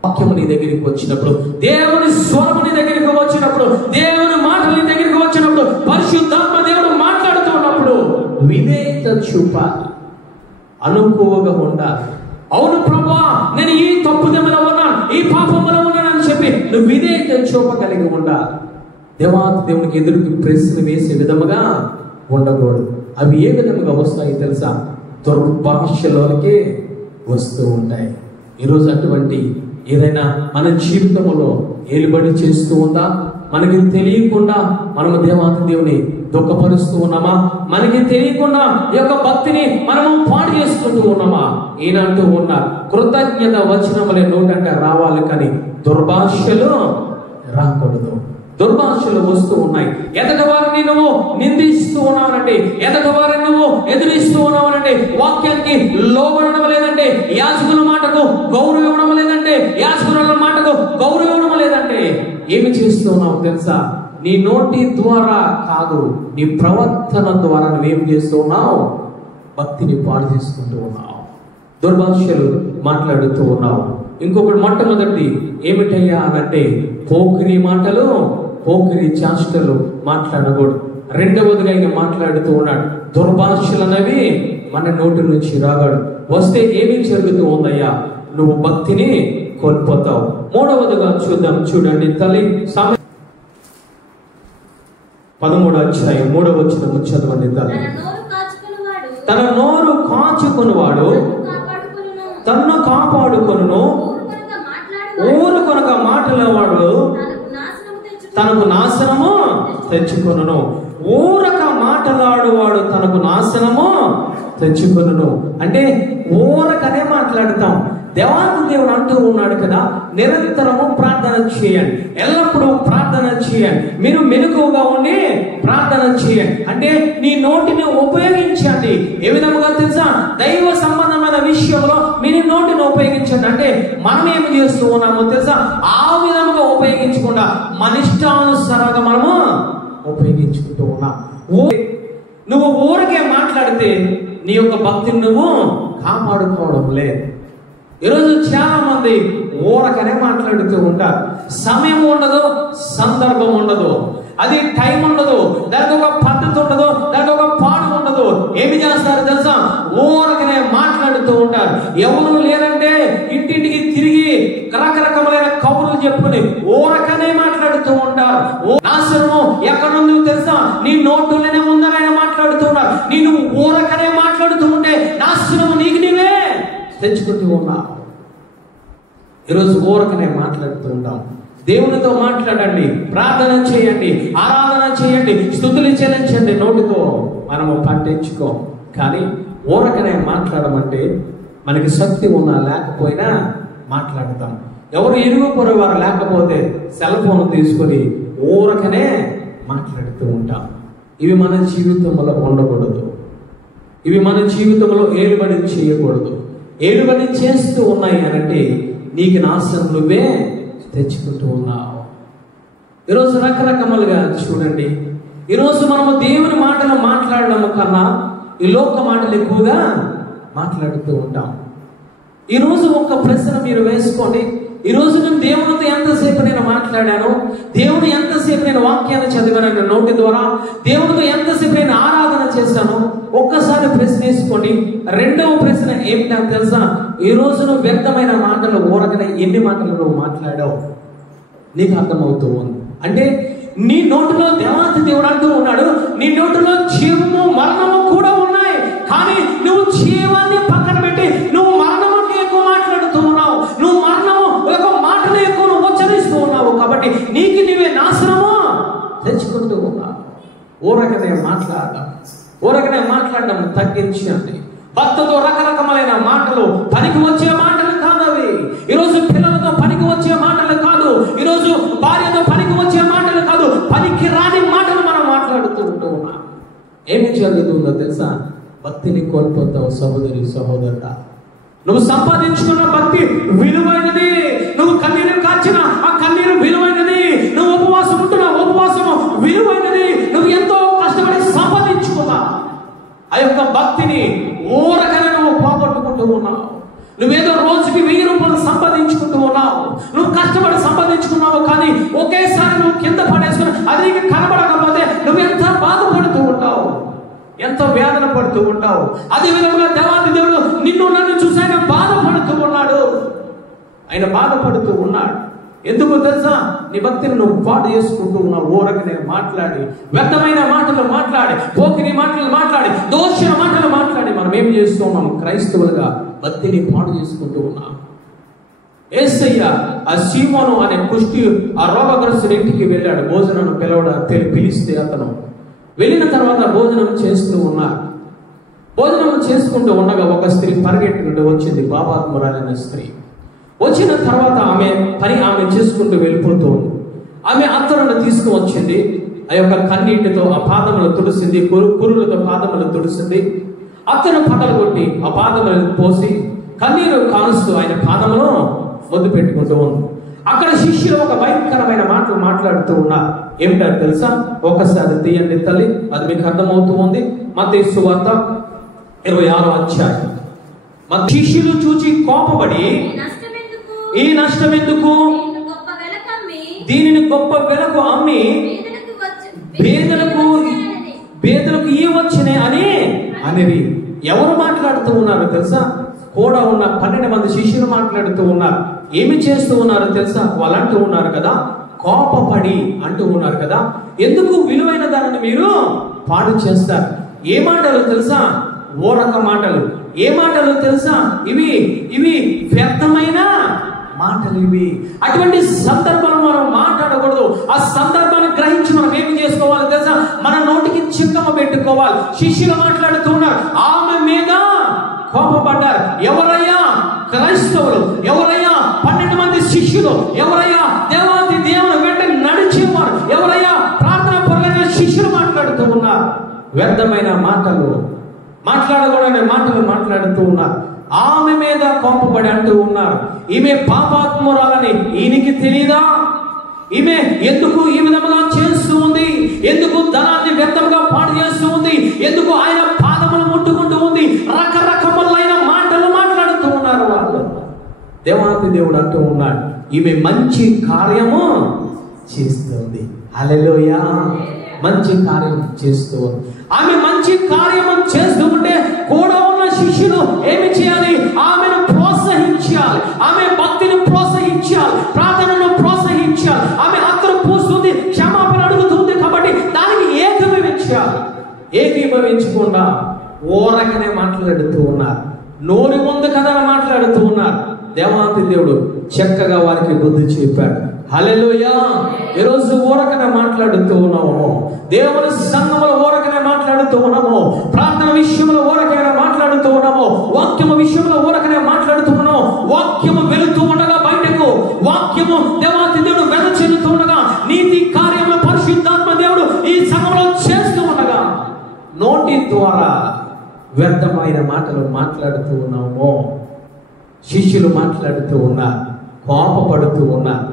వాక్యము నీ దగ్గరికి వచ్చినప్పుడు, దేవుని స్వరము నీ దగ్గరికి వచ్చినప్పుడు, దేవుని మాటలు నీ దగ్గరికి వచ్చినప్పుడు, పరిశుద్ధాత్మ దేవుడు మాట్లాడుతూ ఉన్నప్పుడు విధేయత చూపాలి, అనుకువగా ఉండాలి. అవును ప్రభువా, నేను ఈ తప్పుదెమ్మలో ఉన్నాను, ఈ పాపంలో ఉన్నాను అని చెప్పి నువ్వు విధేయత చూపగలిగి ఉండాలి. దేవాంతి దేవునికి ఎదురుకి ప్రశ్న వేసే విధముగా ఉండకూడదు. అవి ఏ విధముగా వస్తాయి తెలుసా? దుర్భాషలోనికి వస్తూ ఉంటాయి. ఈరోజు అటువంటి ఏదైనా మన జీవితంలో ఏలుబడి చేస్తూ ఉందా? మనకి తెలియకుండా మనము దేవాంతి దేవుని దుఃఖపరుస్తూ ఉన్నామా? మనకి తెలియకుండా ఈ యొక్క భక్తిని మనము పాడు చేసుకుంటూ ఉన్నామా? ఈయనంటూ ఉన్న కృతజ్ఞత వచనములే నోటంట రావాలి, కానీ దుర్భాషలు రాకూడదు. దుర్భాషలు వస్తూ ఉన్నాయి. ఎదటి వారిని నువ్వు నిందిస్తూ ఉన్నావనంటే, ఎదటి వారిని నువ్వు ఎదురిస్తూ ఉన్నావనంటే, వాక్యానికి లోబడడం లేదంటే, యాజకుల మాటకు గౌరవం ఇవ్వడం లేదంటే, యాజకుల మాటకు గౌరవం ఇవ్వడం లేదంటే ఏమి చేస్తున్నావు తెలుసా? నీ నోటి ద్వారా కాదు, నీ ప్రవర్తన ద్వారా నువ్వేం చేస్తూ ఉన్నావు? భక్తిని పాడు చేసుకుంటూ ఉన్నావు, దుర్భాషలు మాట్లాడుతూ ఉన్నావు. ఇంకొకటి మొట్టమొదటి ఏమిటయ్యా అనంటే, పోకిరి మాటలు, పోకిరి చాష్టలు మాట్లాడకూడదు. రెండవదిగా ఆయన మాట్లాడుతూ ఉన్నాడు, దుర్భాషలు అనేవి మన నోటి నుంచి రాగాడు. వస్తే ఏమి జరుగుతూ ఉందయ్యా? నువ్వు భక్తిని కోల్పోతావు. మూడవదిగా చూద్దాం, చూడండి తల్లి 13వ అధ్యాయం 3వ వచనం చదవండి తల్లి. తన నోరు కాచుకునివాడు తన్ను కాపాడుకొనును, ఊరు కొనక మాటలవాడు తనకు నాశనము తెచ్చుకొనును. ఊరక మాటలాడువాడు తనకు నాశనము తెచ్చుకొనును అంటే ఊరకనే మాట్లాడతాం. దేవాంతి దేవుడు అంటూ ఉన్నాడు కదా, నిరంతరము ప్రార్థన చేయండి, ఎల్లప్పుడూ ప్రార్థన చేయండి, మీరు మెలకువగా ఉండి ప్రార్థన చేయండి. అంటే నీ నోటిని ఉపయోగించండి. ఏ విధముగా తెలుసా? దైవ సంబంధమైన విషయంలో మీరు నోటిని ఉపయోగించండి. అంటే మనం ఏమి చేస్తూ ఉన్నామో తెలుసా? ఆ విధముగా ఉపయోగించకుండా మన ఇష్టానుసారంగా మనము ఉపయోగించుకుంటూ ఉన్నాం. నువ్వు ఊరికే మాట్లాడితే నీ యొక్క భక్తిని నువ్వు కాపాడుకోవడం లేదు. ఈరోజు చాలా మంది ఊరకనే మాట్లాడుతూ ఉంటారు. సమయం ఉండదు, సందర్భం ఉండదు, అది టైం ఉండదు, దానికి ఒక పద్ధతి ఉండదు, దానికి ఒక పాడు ఉండదు. ఏమి చేస్తారు తెలుసా? ఊరకనే మాట్లాడుతూ ఉంటారు. ఎవరు లేరంటే ఇంటింటికి తిరిగి రకరకములైన కబుర్లు చెప్పుకుని ఊరకనే మాట్లాడుతూ ఉంటారు. నాశనము ఎక్కడుందో తెలుసా? నీ నోటులోనే ఉందని ఆయన మాట్లాడుతూ ఉన్నారు. నేను ఊరకనే మాట్లాడుతూ ఉంటే నాశనము నీకు నీవే తెచ్చుకుంటూ ఉన్నావు. ఈరోజు ఊరకనే మాట్లాడుతూ ఉంటాం. దేవునితో మాట్లాడండి, ప్రార్థన చేయండి, ఆరాధన చేయండి, స్తుతులు చెల్లించండి. నోటితో మనము పట్టించుకో. కానీ ఊరకనే మాట్లాడమంటే మనకి శక్తి ఉన్నా లేకపోయినా మాట్లాడతాం. ఎవరు ఇరుగు పొరుగు వారు లేకపోతే సెల్ ఫోన్ తీసుకొని ఊరకనే మాట్లాడుతూ ఉంటాం. ఇవి మన జీవితంలో ఉండకూడదు. ఇవి మన జీవితంలో ఏలుబడి చేయకూడదు. ఏలుబడి చేస్తూ ఉన్నాయి అనంటే నీకు నాశనం నువ్వే తెచ్చుకుంటూ ఉన్నావు. ఈరోజు రకరకములుగా చూడండి. ఈరోజు మనము దేవుని మాటలు మాట్లాడడం కన్నా ఈ లోక మాటలు ఎక్కువగా మాట్లాడుతూ ఉంటాం. ఈరోజు ఒక్క ప్రశ్న మీరు వేసుకోండి. ఈరోజు నేను దేవునితో ఎంతసేపు నేను మాట్లాడాను, దేవుని ఎంతసేపు నేను వాక్యాన్ని చదివాను నోటి ద్వారా, దేవునితో ఎంతసేపు నేను ఆరాధన చేశాను, ఒక్కసారి ప్రశ్న వేసుకోండి. రెండవ ప్రశ్న ఏమిటని తెలుసా? ఈ రోజు నువ్వు వ్యక్తమైన మాటలు ఊరకనే ఎన్ని మాటలు నువ్వు మాట్లాడావు నీకు అర్థమవుతూ ఉంది. అంటే నీ నోటిలో దేవాతి దేవుడు అంటూ ఉన్నాడు, నీ నోటిలో జీవము మరణము కూడా ఉన్నాయి. కానీ నువ్వు జీవాన్ని పక్కన పెట్టి నువ్వు మరణముకి ఎక్కువ మాట్లాడుతూ ఉన్నావు. నువ్వు మరణము ఒక మాటలు ఎక్కువ నువ్వు ఉచ్చరిస్తూ ఉన్నావు. కాబట్టి నీకు నీవే నాశనము తెచ్చుకుంటూ ఉన్నావు. ఊరకనే మాట్లాడడం తగ్గించండి. భర్తతో రకరకమైన మాటలు, పనికి వచ్చే మాటలు కాదు అవి. ఈరోజు పిల్లలతో పనికి వచ్చే మాటలు కాదు. ఈరోజు భార్యతో పనికి వచ్చే మాటలు కాదు. పనికి రాని మాటలు మనం మాట్లాడుతూ ఉంటూ ఉన్నాం. ఏమి జరుగుతుందో తెలుసా? భక్తిని కోల్పోతావు సహోదరి, సహోదరుడా. నువ్వు సంపాదించుకున్న భక్తి విలువైనది. నువ్వు కన్నీరు కాచిన ఆ కన్నీరు విలువైనది. నువ్వు ఉపవాసం ఉంటున్న ఉపవాసము విలువైనది. నువ్వు ఎంతో కష్టపడి సంపాదించుకున్నా ఆ యొక్క భక్తిని ఊరకనే నువ్వు పోగొట్టుకుంటూ ఉన్నావు. నువ్వేదో రోజుకి 1000 రూపాయలు సంపాదించుకుంటూ ఉన్నావు. నువ్వు కష్టపడి సంపాదించుకున్నావు. కానీ ఒకేసారి నువ్వు కింద పడేసుకుని అది నీకు కనబడకపోతే నువ్వు ఎంత బాధపడుతూ ఉంటావు, ఎంత వేదన పడుతూ ఉంటావు. అదే విధంగా దేవాది దేవుడు నిన్ను నన్ను చూసి ఆయన బాధపడుతూ ఉన్నాడు. ఆయన బాధపడుతూ ఉన్నాడు. ఎందుకు తెలుసా? నీ భక్తిని నువ్వు పాడు చేసుకుంటూ ఉన్నావు. ఊరకనే మాట్లాడి, వ్యర్థమైన మాటలు మాట్లాడి, పోకిరి మాటలు మాట్లాడి, దోషణ మాటలు మాట్లాడి మనం ఏం చేస్తూ ఉన్నాం? క్రైస్తవులుగా భక్తిని పాడు చేసుకుంటూ ఉన్నాం. యేసయ్య ఆ సీమోను అనే కుష్టి ఆ రోగగ్రస్తుడి ఇంటికి వెళ్ళాడు. భోజనం పిలిస్తే అతను వెళ్ళిన తర్వాత భోజనం చేస్తూ ఉన్నారు. భోజనం చేసుకుంటూ ఉండగా ఒక స్త్రీ పరిగెట్టుకుంటూ వచ్చింది, పాపాత్మురాలైన స్త్రీ. వచ్చిన తర్వాత ఆమె చేసుకుంటూ వెళ్ళిపోతూ ఉంది. ఆమె అత్తరును తీసుకువచ్చింది. ఆ యొక్క కన్నీటితో ఆ పాదములు తుడిసింది, కురులతో పాదములు తుడిసింది. అత్తరు పగలు కొట్టి ఆ పాదములను పోసి కన్నీరు కానుస్తూ ఆయన పాదమును ముద్దు పెట్టుకుంటూ ఉంది. అక్కడ శిష్యులు ఒక భయంకరమైన మాటలు మాట్లాడుతూ ఉన్నారు. ఏమిటో తెలుసా? ఒకసారి తీయండి తల్లి, అది మీకు అర్థమవుతూ ఉంది. మత్తయి సువార్త 26వ అధ్యాయం. మా శిష్యులు చూచి కోపపడి, ఈ నష్టం ఎందుకు? దీనిని గొప్ప వెలకు అమ్మి పేదలకు ఇవ్వచ్చునే అనేది ఎవరు మాట్లాడుతూ ఉన్నారు తెలుసా? కూడా ఉన్న 12 మంది శిష్యులు మాట్లాడుతూ ఉన్నారు. ఏమి చేస్తూ ఉన్నారు తెలుసా? వాళ్ళు అంటూ ఉన్నారు కదా, కోపపడి అంటూ ఉన్నారు కదా, ఎందుకు విలువైన దానిని మీరు పాడు చేస్తారు? ఏ మాటలు తెలుసా? ఊరక మాటలు. ఏ మాటలు తెలుసా? ఇవి వ్యర్థమైన మాటలు. ఇవి అటువంటి సందర్భాలు మనం మాట్లాడకూడదు. ఆ సందర్భాన్ని గ్రహించి మనం ఏమి చేసుకోవాలి తెలుసా? మన నోటికి చిక్కమ పెట్టుకోవాలి. శిష్యులు మాట్లాడుతూ ఉన్నారు, ఆమె మీద కోపపడ్డారు. ఎవరయ్యా? క్రైస్తవులు. ఎవరయ్యా? 12 మంది శిష్యులు. ఎవరయ్యా? దేవాది దేవుని వెంట నడిచేవారు. ఎవరయ్యా? ప్రార్థన పరులైన శిష్యులు మాట్లాడుతూ ఉన్నారు. వ్యర్థమైన మాటలు, మాట్లాడకూడని మాటలు మాట్లాడుతూ ఉన్నారు. ఆమె మీద కోపపడి అంటూ ఉన్నారు, ఈమె పాపాత్మురాలని ఈయనకి తెలీదా? ఈమె ఎందుకు ఈ విధముగా చేస్తూ ఉంది? ఎందుకు ధనాన్ని వ్యర్థంగా పాడు చేస్తూ ఉంది? ఎందుకు ఆయన పాదములు ముట్టుకుంటూ ఉంది? రకరకములైన మాటలు మాట్లాడుతూ ఉన్నారు వాళ్ళు. దేవాది దేవుడు అంటూ ఉన్నాడు, ఈమె మంచి కార్యము చేస్తుంది. హల్లెలూయా. మంచి కార్యం చేస్తూ ఉంది. ఆమె మంచి కార్యము చేస్తూ ఉంటే కూడా ఉన్న శిష్యులు ఏమి చేయాలి? ఆమెను ప్రోత్సహించాలి. ఆమె భక్తిని ప్రోత్సహించాలి, ప్రార్థనను ప్రోత్సహించాలి. ఆమె అత్తరు పూస్తుంది, క్షమాపణ అడుగుతుంది కాబట్టి దానికి ఏకీభవించకుండా ఓరకనే మాట్లాడుతూ ఉన్నారు. నోరు ఉంది కదా మాట్లాడుతూ ఉన్నారు. దేవాతి దేవుడు చక్కగా వారికి బుద్ధి చెప్పాడు. హల్లెలూయా. ఈరోజు ఊరకనే మాట్లాడుతూ ఉన్నాము, దేవుని సంఘములో ఊరకనే మాట్లాడుతూ ఉన్నాము, ప్రార్థన విషయంలో ఊరకనే మాట్లాడుతూ ఉన్నాము, వాక్యము విషయంలో ఊరకనే మాట్లాడుతూ ఉన్నాము. వాక్యము వెళుతూ ఉండగా బయటకు, వాక్యము దేవాతి దేవుడు వెదజల్లుతూ ఉండగా, నీతి కార్యములు పరిశుద్ధాత్మ దేవుడు ఈ సంఘంలో చేస్తూ ఉండగా, నోటి ద్వారా వ్యర్థమైన మాటలు మాట్లాడుతూ ఉన్నాము. శిష్యులు మాట్లాడుతూ ఉన్నారు, కోపపడుతూ ఉన్నారు.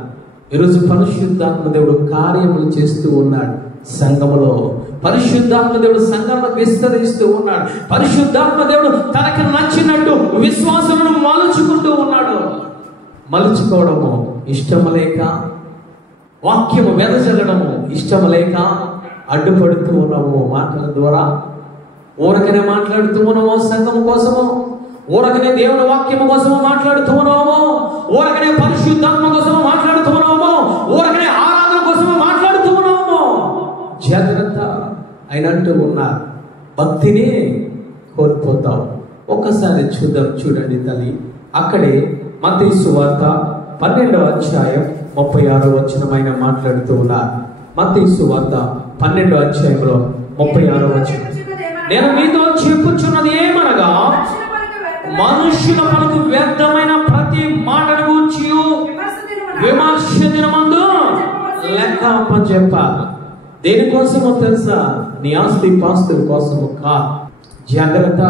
ఈరోజు పరిశుద్ధాత్మ దేవుడు కార్యములు చేస్తూ ఉన్నాడు సంఘములో. పరిశుద్ధాత్మ దేవుడు సంఘంలో విస్తరిస్తూ ఉన్నాడు. పరిశుద్ధాత్మ దేవుడు తనకి నచ్చినట్టు విశ్వాసులను మలుచుకుంటూ ఉన్నాడు. మలుచుకోవడము ఇష్టము లేక, వాక్యము వెదజల్లడము ఇష్టము లేక అడ్డుపడుతూ ఉన్నాము. మాటల ద్వారా ఊరకనే మాట్లాడుతూ ఉన్నాము, సంఘము కోసము ఊరకనే దేవుని వాక్యము కోసము మాట్లాడుతూ ఉన్నాము, ఊరకనే పరిశుద్ధాత్మ కోసము మాట్లాడుతూ ఉన్నాము, ఊరకనే ఆరాధన కోసము మాట్లాడుతూ ఉన్నాము. జాగ్రత్త అయినట్టు ఉన్నారు, భక్తిని కోల్పోతావు. ఒక్కసారి చూడండి తల్లి, అక్కడే మత్తయి సువార్త 12వ అధ్యాయం 36వ వచనం మాట్లాడుతూ ఉన్నారు. మత్తయి సువార్త 12వ అధ్యాయంలో 36వ వచనం, నేను మీతో చెప్పుచున్నది ఏమనగా, మనుష్యుల మనకు వ్యర్థమైన ప్రతి మాటను గురించి విమర్శ దినమందు లెక్క అప్పచెప్పాలి. దేనికోసమో తెలుసా? నీ ఆస్తి పాస్తుల కోసము కాదు. జాగ్రత్త.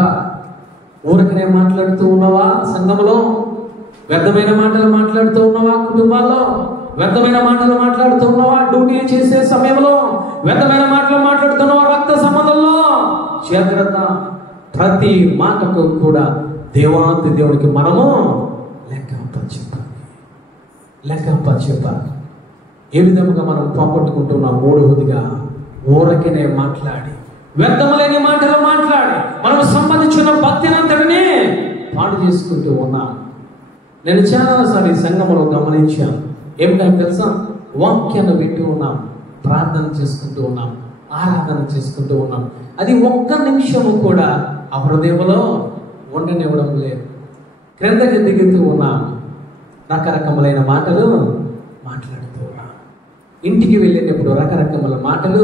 ఊరకనే మాట్లాడుతూ ఉన్నావా సంఘములో? వ్యర్థమైన మాటలు మాట్లాడుతూ ఉన్నావా కుటుంబాల్లో? వ్యర్థమైన మాటలు మాట్లాడుతూ ఉన్నావా డ్యూటీ చేసే సమయంలో? వ్యర్థమైన మాటలు మాట్లాడుతున్నావా రక్త సంబంధంలో? జాగ్రత్త. ప్రతి మాటకు కూడా దేవాది దేవుడికి మనము లెక్క అప్పచెప్పాలి. ఏ విధముగా మనం పోగొట్టుకుంటున్నాం? మూడవదిగా ఊరకనే మాట్లాడి, వ్యర్థములేని మాటలు మాట్లాడి మనం సంబంధించిన భక్తినంతటినీ పాడు చేసుకుంటూ ఉన్నాం. నేను చాలాసార్లు ఈ సంఘంలో గమనించాను. ఏమిటంటే తెలుసా? వాక్యాన్ని వింటూ ఉన్నాం, ప్రార్థన చేసుకుంటూ ఉన్నాం, ఆరాధన చేసుకుంటూ ఉన్నాం. అది ఒక్క నిమిషము కూడా ఆ హృదయంలో ఉండనివ్వడం లేదు. క్రిందకి దిగుతూ ఉన్నాం, రకరకములైన మాటలు మాట్లాడుతూ ఉన్నాం. ఇంటికి వెళ్ళేటప్పుడు రకరకముల మాటలు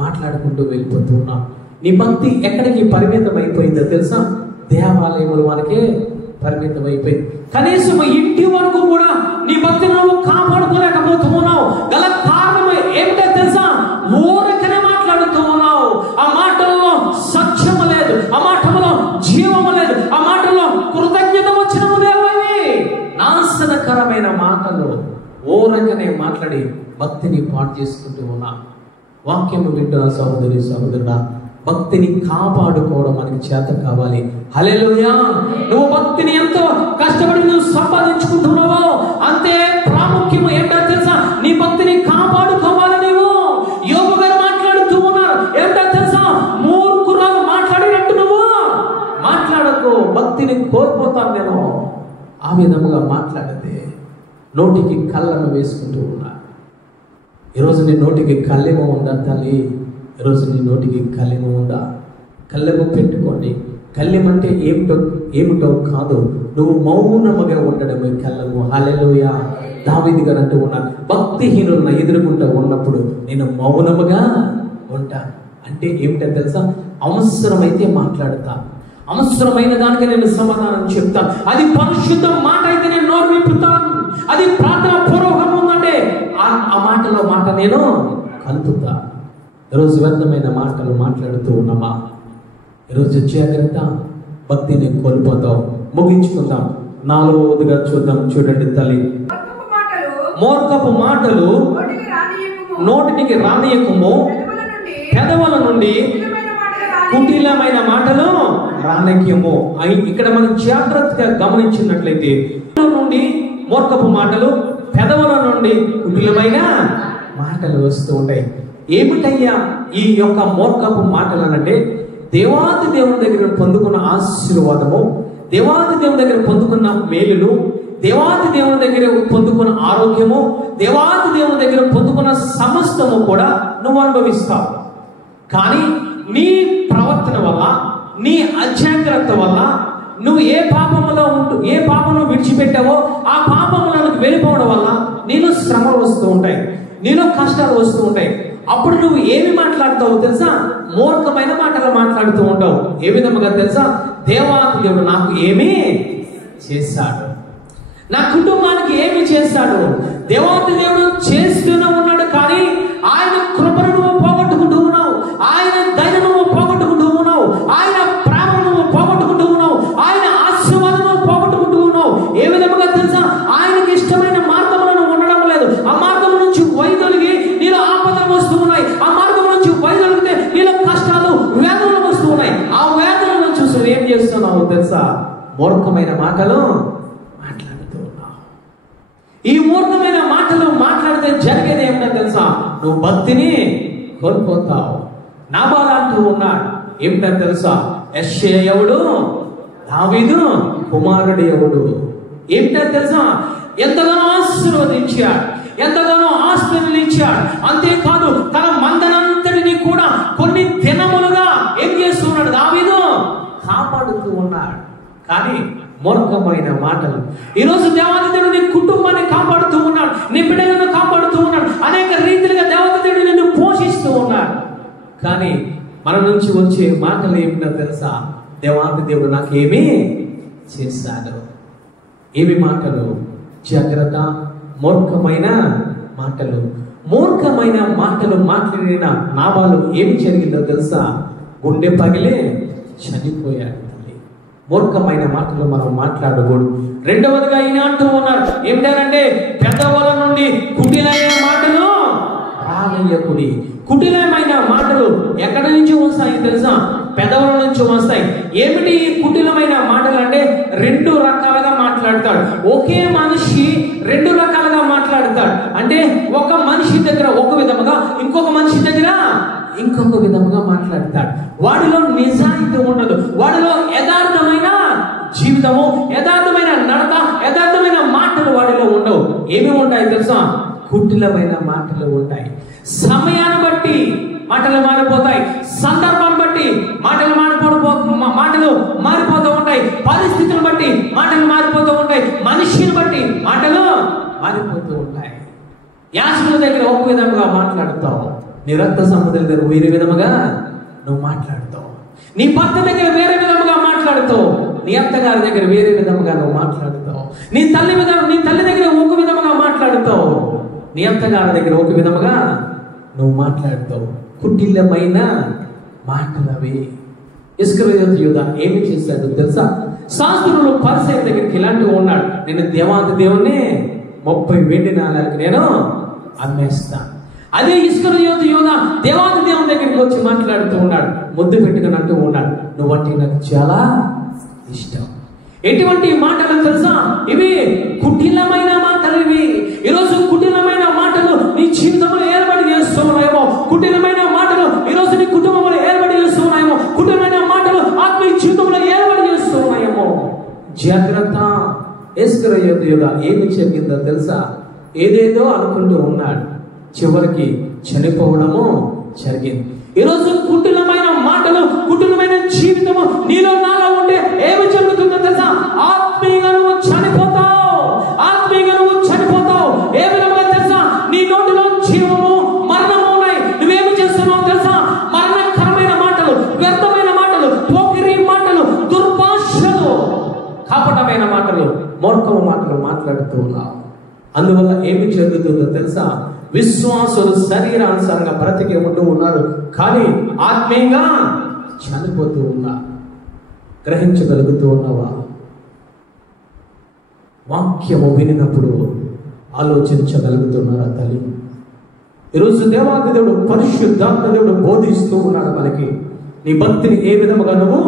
మాట్లాడుకుంటూ వెళ్ళిపోతూ ఉన్నాం. నీ భక్తి ఎక్కడికి పరిమితం అయిపోయిందో తెలుసా? దేవాలయముల వరకే పరిమితం అయిపోయింది. కనీసం ఇంటి వరకు కూడా నీ భక్తి నువ్వు కాపాడుకోలేకపోతున్నావు. గల కారణం ఏమిటో తెలుసా? ఊరకనే మాట్లాడుతూ ఉన్నావు. ఆ మాటల్లో సత్యము లేదు, ఆ మాటల్లో జీవము లేదు, ఆ మాటల్లో కృతజ్ఞత వచనము లేవు. నాశనకరమైన మాటలు ఊరకనే మాట్లాడి భక్తిని పాడు చేసుకుంటూ ఉన్నా. వాక్యము వింటున్న సహోదరి సహోదరుడా, భక్తిని కాపాడుకోవడం మనకి చేత కావాలి. హల్లెలూయా. నువ్వు భక్తిని ఎంతో కష్టపడి నువ్వు సంపాదించుకుంటున్నావో అంతే ప్రాముఖ్యము ఏంటో తెలుసా? నీ భక్తిని కాపాడుకోవాలి. నువ్వు యోబు గారు మాట్లాడుతూ ఉన్నారు, ఏంటో తెలుసా? మూర్ఖురాలు మాట్లాడినట్టు నువ్వు మాట్లాడకు, భక్తిని కోల్పోతాను నేను. ఆ విధముగా మాట్లాడితే నోటికి కళ్ళను వేసుకుంటూ ఉన్నా. ఈరోజు నీ నోటికి కళ్ళెమో ఉందా తల్లి? ఈరోజు నీ నోటికి కళ్ళెమో ఉందా? కళ్ళెమో పెట్టుకోండి. కళ్ళెమంటే ఏమిటో కాదు, నువ్వు మౌనముగా ఉండడమే కళ్ళెము. హల్లెలూయా. దావీదు గారు అంటూ ఉన్నారు, భక్తిహీనులను ఎదుర్కొంటూ ఉన్నప్పుడు నేను మౌనముగా ఉంటాను. అంటే ఏమిటో తెలుసా? అవసరమైతే మాట్లాడతాను, అవసరమైన దానికి నేను సమాధానం చెప్తాను. అది పరిశుద్ధ మాట అయితే నేను నోరు విప్పుతాను. అది ప్రార్థన పూర్వకం ఉందంటే ఆ మాటలో మాట నేను కలుపుతా. ఈరోజు వ్యర్థమైన మాటలు మాట్లాడుతూ ఉన్నామా? ఈరోజు జాగ్రత్త, భక్తిని కోల్పోతావు. ముగించుకుందాం. 4వదిగా చూద్దాం. చూడండి తల్లి, మూర్ఖపు మాటలు నోటికి రానియకము, పెదవుల నుండి కుటిలమైన మాటలు రానియకము. ఇక్కడ మనం జాగ్రత్తగా గమనించినట్లయితే నుండి మూర్ఖపు మాటలు, పెదవుల నుండి కుటిలమైన మాటలు వస్తూ ఉంటాయి. ఏమిటయ్యా ఈ యొక్క మూర్ఖపు మాటలు అంటే? దేవాది దేవుని దగ్గర పొందుకున్న ఆశీర్వాదము, దేవాది దేవుని దగ్గర పొందుకున్న మేలులు, దేవాది దేవుని దగ్గర పొందుకున్న ఆరోగ్యము, దేవాది దేవుని దగ్గర పొందుకున్న సమస్తము కూడా నువ్వు అనుభవిస్తావు. కానీ నీ ప్రవర్తన వల్ల, నీ అజాగ్రత్త వల్ల నువ్వు ఏ పాపంలో ఏ పాపం విడిచిపెట్టావో ఆ పాపంలోకి వెళ్ళిపోవడం వల్ల నీలో శ్రమలు వస్తూ ఉంటాయి, నీలో కష్టాలు వస్తూ ఉంటాయి. అప్పుడు నువ్వు ఏమి మాట్లాడతావు తెలుసా? మూర్ఖమైన మాటలు మాట్లాడుతూ ఉంటావు. ఏ విధముగా తెలుసా? దేవాతి దేవుడు నాకు ఏమి చేశాడు, నా కుటుంబానికి ఏమి చేశాడు. దేవాతి దేవుడు చేస్తూనే ఉన్నాడు, కానీ ఆయన కృపను నువ్వు పోగొట్టుకుంటూ ఉన్నావు, ఆయన దయను నువ్వు పోగొట్టుకుంటూ ఉన్నావు, ఆయన ప్రేమను నువ్వు పోగొట్టుకుంటూ ఉన్నావు, ఆయన ఆశీర్వాదం నువ్వు పోగొట్టుకుంటూ ఉన్నావు. ఏ విధముగా తెలుసా? ఆయనకి ఇష్టమైన మార్గంలో నువ్వు ఉండడం లేదు. ఆ మార్గం నుంచి వైదొలిగి నీలో ఆపదలు వస్తూ ఉన్నాయి. ఆ మార్గం నుంచి వైదొలిగితే నీలో కష్టాలు, వేదనలు వస్తూ ఉన్నాయి. ఆ వేదనలను చూసి ఏం చేస్తున్నావు తెలుసా? మూర్ఖమైన మాటలు మాట్లాడుతూ ఉన్నావు. ఈ మూర్ఖమైన మాటలు మాట్లాడితే జరిగేది ఏమిటో తెలుసా? నువ్వు భక్తిని కోల్పోతావు. నాబాలు అంటూ ఉన్నాడు. ఏమిటో తెలుసా? యెషయా ఎవడు? దావీదు కుమారుడు ఎవడు? ఏమిటో తెలుసా? ఎంతగానో ఆశీర్వదించాడు, ఎంతగానో ఆస్తిని ఇచ్చాడు. అంతేకాదు తన మందనంతటిని కూడా కొన్ని దినములుగా ఏం చేస్తున్నాడు? దావీదు కాపాడుతూ ఉన్నాడు. కానీ మూర్ఖమైన మాటలు. ఈరోజు దేవాది దేవుడు నీ కుటుంబాన్ని కాపాడుతూ ఉన్నాడు, నీ బిడ్డలను కాపాడుతూ ఉన్నాడు, అనేక రీతిలుగా దేవాది దేవుడు నిన్ను పోషిస్తూ ఉన్నాడు. కానీ మన నుంచి వచ్చే మాటలు ఏమిటో తెలుసా? దేవాది దేవుడు నాకేమీ చేశాడు. ఏమి మాటలు? జాగ్రత్త, మూర్ఖమైన మాటలు. మూర్ఖమైన మాటలు మాట్లాడిన నాబాలు ఏమి జరిగిందో తెలుసా? గుండె పగిలే చనిపోయాడు. మూర్ఖమైన మాటలు మనం మాట్లాడకూడదు. రెండవదిగా ఈయన అంటూ ఉన్నారు ఏమిటంటే, పెద్దవాళ్ళ నుండి కుటిలమైన మాటలు రానియ్యకుడి. కుటిలమైన మాటలు ఎక్కడి నుంచి వస్తాయి తెలుసా? పెదవుల నుంచి వస్తాయి. ఏమిటి ఈ కుటిలమైన మాటలు అంటే? రెండు రకాలుగా మాట్లాడతాడు. ఒకే మనిషి రెండు రకాలుగా మాట్లాడతాడు. అంటే ఒక మనిషి దగ్గర ఒక విధముగా, ఇంకొక మనిషి దగ్గర ఇంకొక విధముగా మాట్లాడతాడు. వాడిలో నిజాయితీ ఉండదు, వాడిలో యథార్థమైన జీవితము, యథార్థమైన నడక, యథార్థమైన మాటలు వాడిలో ఉండవు. ఏమి ఉంటాయి తెలుసా? కుటిలమైన మాటలు ఉంటాయి. సమయాన్ని బట్టి మాటలు మారిపోతాయి, సందర్భాన్ని బట్టి మాటలు మారిపోతూ ఉంటాయి, పరిస్థితులను బట్టి మాటలు మారిపోతూ ఉంటాయి, మనిషిని బట్టి మాటలు మారిపోతూ ఉంటాయి. యాజకుల దగ్గర ఒక విధంగా మాట్లాడుతావు, నీ రక్త సంబంధుల దగ్గర వేరే విధముగా నువ్వు మాట్లాడుతావు, నీ భర్త దగ్గర వేరే విధముగా మాట్లాడుతావు, నీ అత్తగారి దగ్గర వేరే విధముగా నువ్వు మాట్లాడుతావు, నీ తల్లి దగ్గర ఒక విధముగా మాట్లాడుతావు, నీ అత్తగారి దగ్గర ఒక విధముగా నువ్వు మాట్లాడుతావు. కుటిలమైన మాటలవి. ఇస్కరియోతు యూదా ఏమి చేశాడు తెలుసా? శాస్త్రులు పరిసయ్యుల దగ్గరికి ఇలాంటి ఉన్నాడు, నేను దేవాది దేవుణ్ణి 30 వెండి నాణాలకు నేను అమ్మేస్తాను. అదే ఇస్కరియోతు యూదా దేవాది దేవుని దగ్గరికి వచ్చి మాట్లాడుతూ ఉన్నాడు, ముద్దు పెట్టుకుని అంటూ ఉన్నాడు, నువ్వంటే నాకు చాలా ఇష్టం. ఎటువంటి మాటలు తెలుసా? ఇవి కుటిలమైన మాటలు. ఇవి ఈరోజు కుటిలమైన మాటలు నీ జీవితంలో ఏర్పడి చేస్తున్నాయేమో, కుటిలమైన మాటలు ఈరోజు నీ కుటుంబంలో ఏర్పడి చేస్తున్నాయేమో, కుటిలమైన మాటలు ఆత్మీయ జీవితంలో ఏర్పడి చేస్తున్నాయేమో. జాగ్రత్త. ఇస్కరియోతు యూదా ఏమి జరిగిందో తెలుసా? ఏదేదో అనుకుంటూ ఉన్నాడు, చివరికి చనిపోవడము జరిగింది. ఈరోజు కుటిలమైన మాటలు, కుటిలమైన జీవితము నీలో నాలో ఉంటే ఏమి జరుగుతుందో తెలుసా? ఆత్మీయంగా నువ్వు చనిపోతావు, ఆత్మీయంగా నువ్వు చనిపోతావు. ఏ విధంగా తెలుసా? నీ నోటిలో జీవము మరణము ఉన్నాయి. నువ్వేమి చేస్తున్నావు తెలుసా? మరణకరమైన మాటలు, వ్యర్థమైన మాటలు, పోకిరి మాటలు, దుర్భాషలు, కపటమైన మాటలు, మూర్ఖపు మాటలు మాట్లాడుతూ ఉన్నావు. అందువల్ల ఏమి జరుగుతుందో తెలుసా? విశ్వాసులు శరీరానుసారంగా బ్రతికి ఉంటూ ఉన్నారు, కానీ ఆత్మీయంగా చనిపోతూ ఉన్నారు. గ్రహించగలుగుతూ ఉన్నావా? వాక్యము వినినప్పుడు ఆలోచించగలుగుతున్నారా తల్లి? ఈరోజు దేవాది దేవుడు, పరిశుద్ధాత్మ దేవుడు బోధిస్తూ ఉన్నాడు మనకి. నీ భక్తిని ఏ విధముగా నువ్వు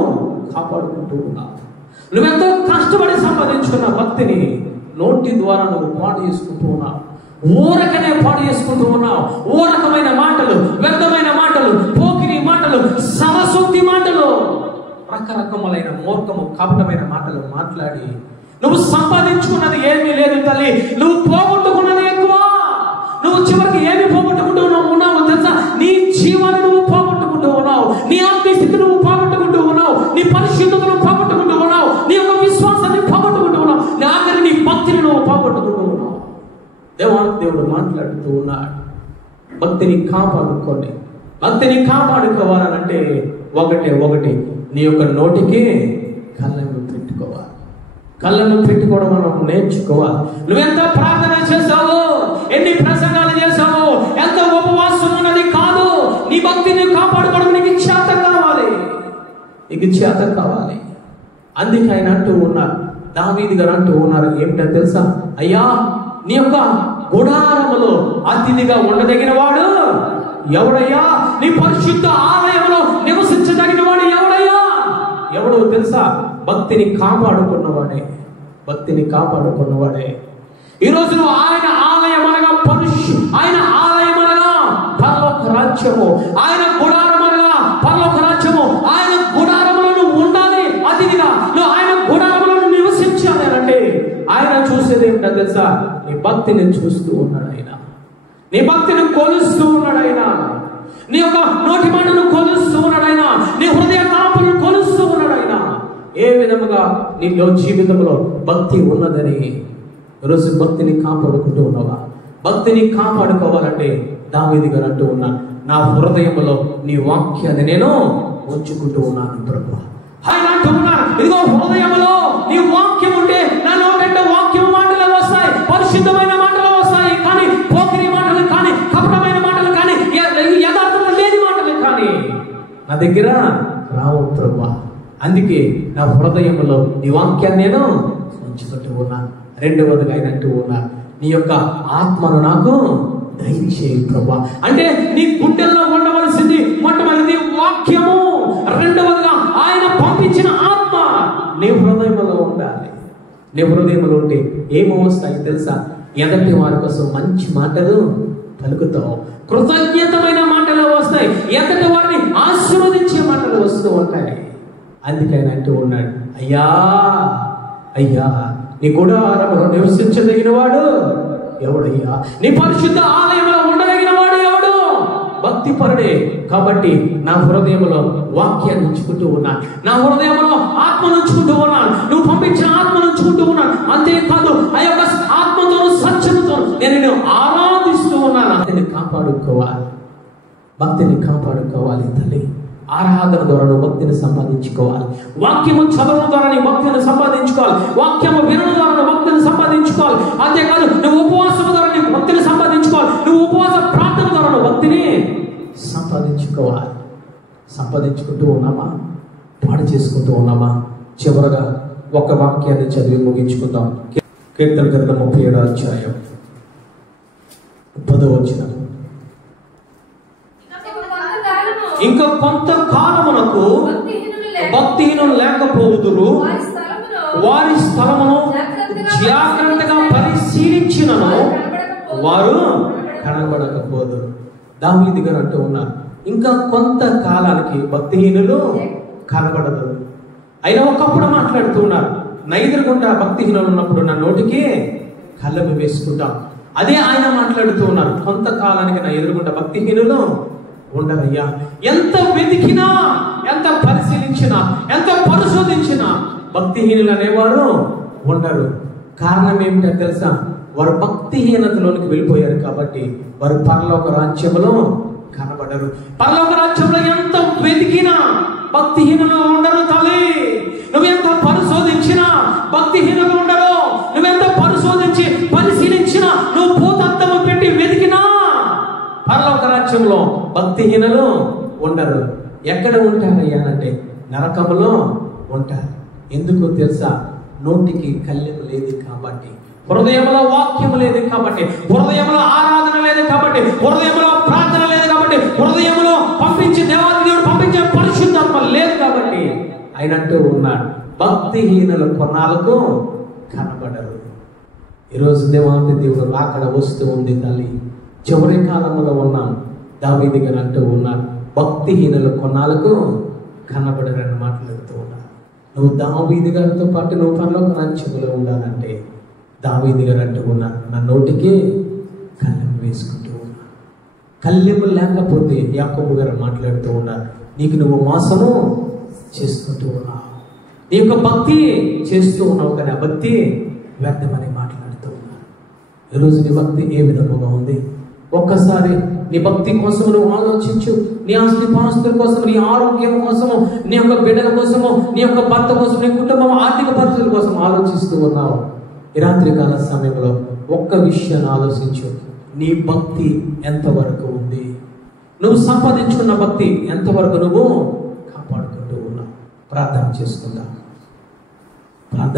కాపాడుకుంటూ ఉన్నావు. నువ్వెంతో కష్టపడి సంపాదించుకున్న భక్తిని నోటి ద్వారా నువ్వు పాడు చేసుకుంటూ ఉన్నావు. ఊరకనే పాడు చేసుకుంటూ ఉన్నావు. ఊరకమైన మాటలు, వ్యర్థమైన మాటలు, పోకిరి మాటలు, సమశుద్ధి మాటలు, రకరకములైన మూర్ఖము కపటమైన మాటలు మాట్లాడి నువ్వు సంపాదించుకున్నది ఏమీ లేదు తల్లి, నువ్వు పోగొట్టుకున్నది ఎక్కువ. నువ్వు చివరికి ఏమి పోగొట్టుకుంటూ ఉన్నావు తెలుసా? నీ జీవాన్ని నువ్వు పోగొట్టుకుంటూ ఉన్నావు, నీ ఆత్మీయ స్థితిని నువ్వు పోగొట్టుకుంటూ ఉన్నావు, నీ పరిశుద్ధతను పోగొట్టుకుంటూ ఉన్నావు, నీ యొక్క విశ్వాసాన్ని పోగొట్టుకుంటూ ఉన్నావు, నీ ఆఖరి నీ భక్తిని నువ్వు పోగొట్టుకుంటూ ఉన్నావు. దేవాది దేవుడు మాట్లాడుతూ ఉన్నాడు. భక్తిని కాపాడుకోండి. భక్తిని కాపాడుకోవాలనంటే ఒకటి నీ యొక్క నోటికి కళ్ళెము పెట్టుకోవాలి. కళ్ళెము పెట్టుకోవడం మనం నేర్చుకోవాలి. నువ్వెంత ప్రార్థన చేసావో, ఎన్ని ప్రసంగాలు చేసావో, ఎంత ఉపవాసం ఉన్నది కాదు. నీ భక్తిని కాపాడుకోవడం నీకు చేత కావాలి, నీకు చేత కావాలి. అందుకే ఆయన అంటూ ఉన్నారు, దావీదు గారు అంటూ ఉన్నారు, ఏమిటో తెలుసా? అయ్యా, నీ యొక్క గుడారములో అతిథిగా ఉండదగిన వాడు ఎవడయ్యా? నీ పరిశుద్ధ ఆలయంలో నివసించదగిన వాడు ఎవడయ్యా? ఎవడో తెలుసా? భక్తిని కాపాడుకున్నవాడే, భక్తిని కాపాడుకున్నవాడే. ఈరోజు నువ్వు ఆయన ఆలయం అనగా ఆయన ఆలయం అనగా పరలోక రాజ్యము, ఆయన గుడారం అనగా పరలోక రాజ్యము. ఆయన గుడారములో నువ్వు ఉండాలి అతిథిగా. నువ్వు ఆయన గుడారములో నివసించాలి అంటే ఆయన చూసేది ఏమిటో తెలుసా? నీ భక్తిని చూస్తూ ఉన్నాడు ఆయన, నీ భక్తిని కొలుస్తూ ఉన్నాడు ఆయన, నీ యొక్క నోటి మాటను కొలుస్తూ ఉన్నాడు ఆయన, నీ హృదయ తలంపులను కొలుస్తూ ఉన్నాడు ఆయన. ఏ విధముగా నీలో జీవితంలో భక్తి ఉన్నదని ఈరోజు భక్తిని కాపాడుకుంటూ ఉన్నావా? భక్తిని కాపాడుకోవాలంటే దావీదు గారు అంటూ ఉన్నాను, నా హృదయంలో నీ వాక్యాన్ని నేను ఉంచుకుంటూ ఉన్నాను ప్రభువా. ఆయన అంటూ ఉన్నాను, ఇదిగో హృదయంలో నీ వాక్యం ఉంటే నా నోటంటే వాక్యం మాటలు వస్తాయి, పరిశుద్ధమైన మాటలు వస్తాయి. కానీ పోకిరి మాటలు కానీ, కపటమైన మాటలు కానీ, యథార్థత లేని మాటలు కానీ నా దగ్గర రావు ప్రభువా. అందుకే నా హృదయంలో నీ వాక్యాన్ని నేను ఉంచుకుంటూ ఉన్నాను. రెండవదిగా ఆయన అంటూ ఉన్నారు, నీ యొక్క ఆత్మను నాకు దయచేయి ప్రభువా. అంటే నీ గుండెల్లో ఉండవలసింది మొట్టమొదటి వాక్యము, రెండవదిగా ఆయన పంపించిన ఆత్మ నీ హృదయంలో ఉండాలి. నీ హృదయంలో ఉంటే ఏమో వస్తాయి తెలుసా? ఎదటి వారి కోసం మంచి మాటలు పలుకుతావు, కృతజ్ఞతమైన మాటలు వస్తాయి, ఎదటి వారిని ఆశీర్వదించే మాటలు వస్తూ ఉంటాయి. అందుకే ఆయన అంటూ ఉన్నాడు, అయ్యా అయ్యా, నీ గుడారములో నివసించదగిన వాడు ఎవడయ్యా? నీ పరిశుద్ధ ఆలయంలో ఉండదగిన వాడు ఎవడు? భక్తి పరుడే. కాబట్టి నా హృదయంలో వాక్యాన్ని ఉంచుకుంటూ ఉన్నాను, నా హృదయంలో ఆత్మను ఉంచుకుంటూ ఉన్నాను, నువ్వు పంపించిన ఆత్మను ఉంచుకుంటూ ఉన్నాను. అంతేకాదు ఆ యొక్క ఆత్మతో సత్యముతో నేను ఆరాధిస్తూ ఉన్నాను. భక్తిని కాపాడుకోవాలి, భక్తిని కాపాడుకోవాలి తల్లి. ఆరాధన ద్వారా నువ్వు భక్తిని సంపాదించుకోవాలి, వాక్యము చదవడం ద్వారా నీ భక్తిని సంపాదించుకోవాలి, వాక్యము వినడం ద్వారా నువ్వు భక్తిని సంపాదించుకోవాలి. అంతేకాదు నువ్వు ఉపవాసం ద్వారా నీ భక్తిని సంపాదించుకోవాలి, నువ్వు ఉపవాస ప్రార్థన ద్వారా నువ్వు భక్తిని సంపాదించుకోవాలి. సంపాదించుకుంటూ ఉన్నామా? పాడు చేసుకుంటూ ఉన్నామా? చివరగా ఒక వాక్యాన్ని చదివి ముగించుకుందాం. కీర్తన గ్రంథం 37వ అధ్యాయం 10వ వచనం. ఇంకా కొంతకాలమునకు భక్తిహీనులు లేకపోవుదురు, వారి స్థలమును జాగ్రత్తగా పరిశీలించినను వారు కనబడకపోదురు. దావీదు గారు అంటూ ఉన్నారు, ఇంకా కొంతకాలానికి భక్తిహీనులు కనబడదు. అయినా ఒకప్పుడు మాట్లాడుతూ ఉన్నారు, నా ఎదురుగుండా భక్తిహీనులు ఉన్నప్పుడు నా నోటికి కళ్ళెము వేసుకుంటాం. అదే ఆయన మాట్లాడుతూ ఉన్నారు, కొంతకాలానికి నా ఎదురుగుండా భక్తిహీనులు ఉండరయ్యా. ఎంత వెతికినా, ఎంత పరిశీలించినా, ఎంత పరిశోధించినా భక్తిహీనులు అనేవారు ఉండరు. కారణం ఏమిటో తెలుసా? వారు భక్తిహీనతలోనికి వెళ్ళిపోయారు కాబట్టి వారు పరలోక రాజ్యంలో కనబడరు. పరలోక రాజ్యంలో ఎంత వెతికినా భక్తిహీనులు ఉండరు తల్లి. నువ్వెంత పరిశోధించినా భక్తిహీనులు ఉండరు. నువ్వెంత పరిశోధించి పరిశీలించినా, నువ్వు భూతత్వము పెట్టి వెతికినా పరలోక రాజ్యంలో భక్తిహీనులు ఉండరు. ఎక్కడ ఉంటారయ్యా అంటే నరకములో ఉంటారు. ఎందుకు తెలుసా? నోటికి కళ్ళెము లేదు కాబట్టి, హృదయంలో వాక్యము లేదు కాబట్టి, హృదయంలో ఆరాధన లేదు కాబట్టి, హృదయంలో ప్రార్థన లేదు కాబట్టి, హృదయంలో పంపించి దేవాది దేవుడు పంపించే పరిశుద్ధాత్మ లేదు కాబట్టి ఆయన అంటూ ఉన్నాడు, భక్తిహీనుల కొన్నాళ్ళకు కనబడరు. ఈరోజు దేవాది దేవుడు రాకడ వస్తూ ఉంది తల్లి. చివరి కాలంలో ఉన్నాం. దావీదు గారు అంటూ ఉన్నారు, భక్తిహీనుల కొన్నాళ్ళకు కనబడరని మాట్లాడుతూ ఉన్నారు. నువ్వు దావీదు గారితో పాటు నువ్వు పరలోక రాజ్యంలో ఉండాలంటే దావీదు గారు అంటూ ఉన్నారు, నా నోటికి కళ్ళెము వేసుకుంటూ ఉన్నా. కళ్ళెము లేకపోతే యాకోబు గారు మాట్లాడుతూ ఉన్నారు, నీకు నువ్వు మోసము చేసుకుంటూ ఉన్నావు, నీ యొక్క భక్తి చేస్తూ ఉన్నావు కానీ ఆ భక్తి వ్యర్థమని మాట్లాడుతూ ఉన్నారు. ఈరోజు నీ భక్తి ఏ విధముగా ఉంది? ఒక్కసారి నీ భక్తి కోసం నువ్వు ఆలోచించు. నీ ఆస్తి పాస్తుల కోసం, నీ ఆరోగ్యం కోసము, నీ యొక్క బిడ్డల కోసము, నీ యొక్క భర్త కోసం, నీ కుటుంబం ఆర్థిక పరిస్థితుల కోసం ఆలోచిస్తూ ఉన్నావు. ఈ రాత్రికాల సమయంలో ఒక్క విషయాన్ని ఆలోచించు. నీ భక్తి ఎంతవరకు ఉంది? నువ్వు సంపాదించుకున్న భక్తి ఎంతవరకు నువ్వు కాపాడుకుంటూ ఉన్నావు? ప్రార్థన చేసుకుందాం. ప్రార్థన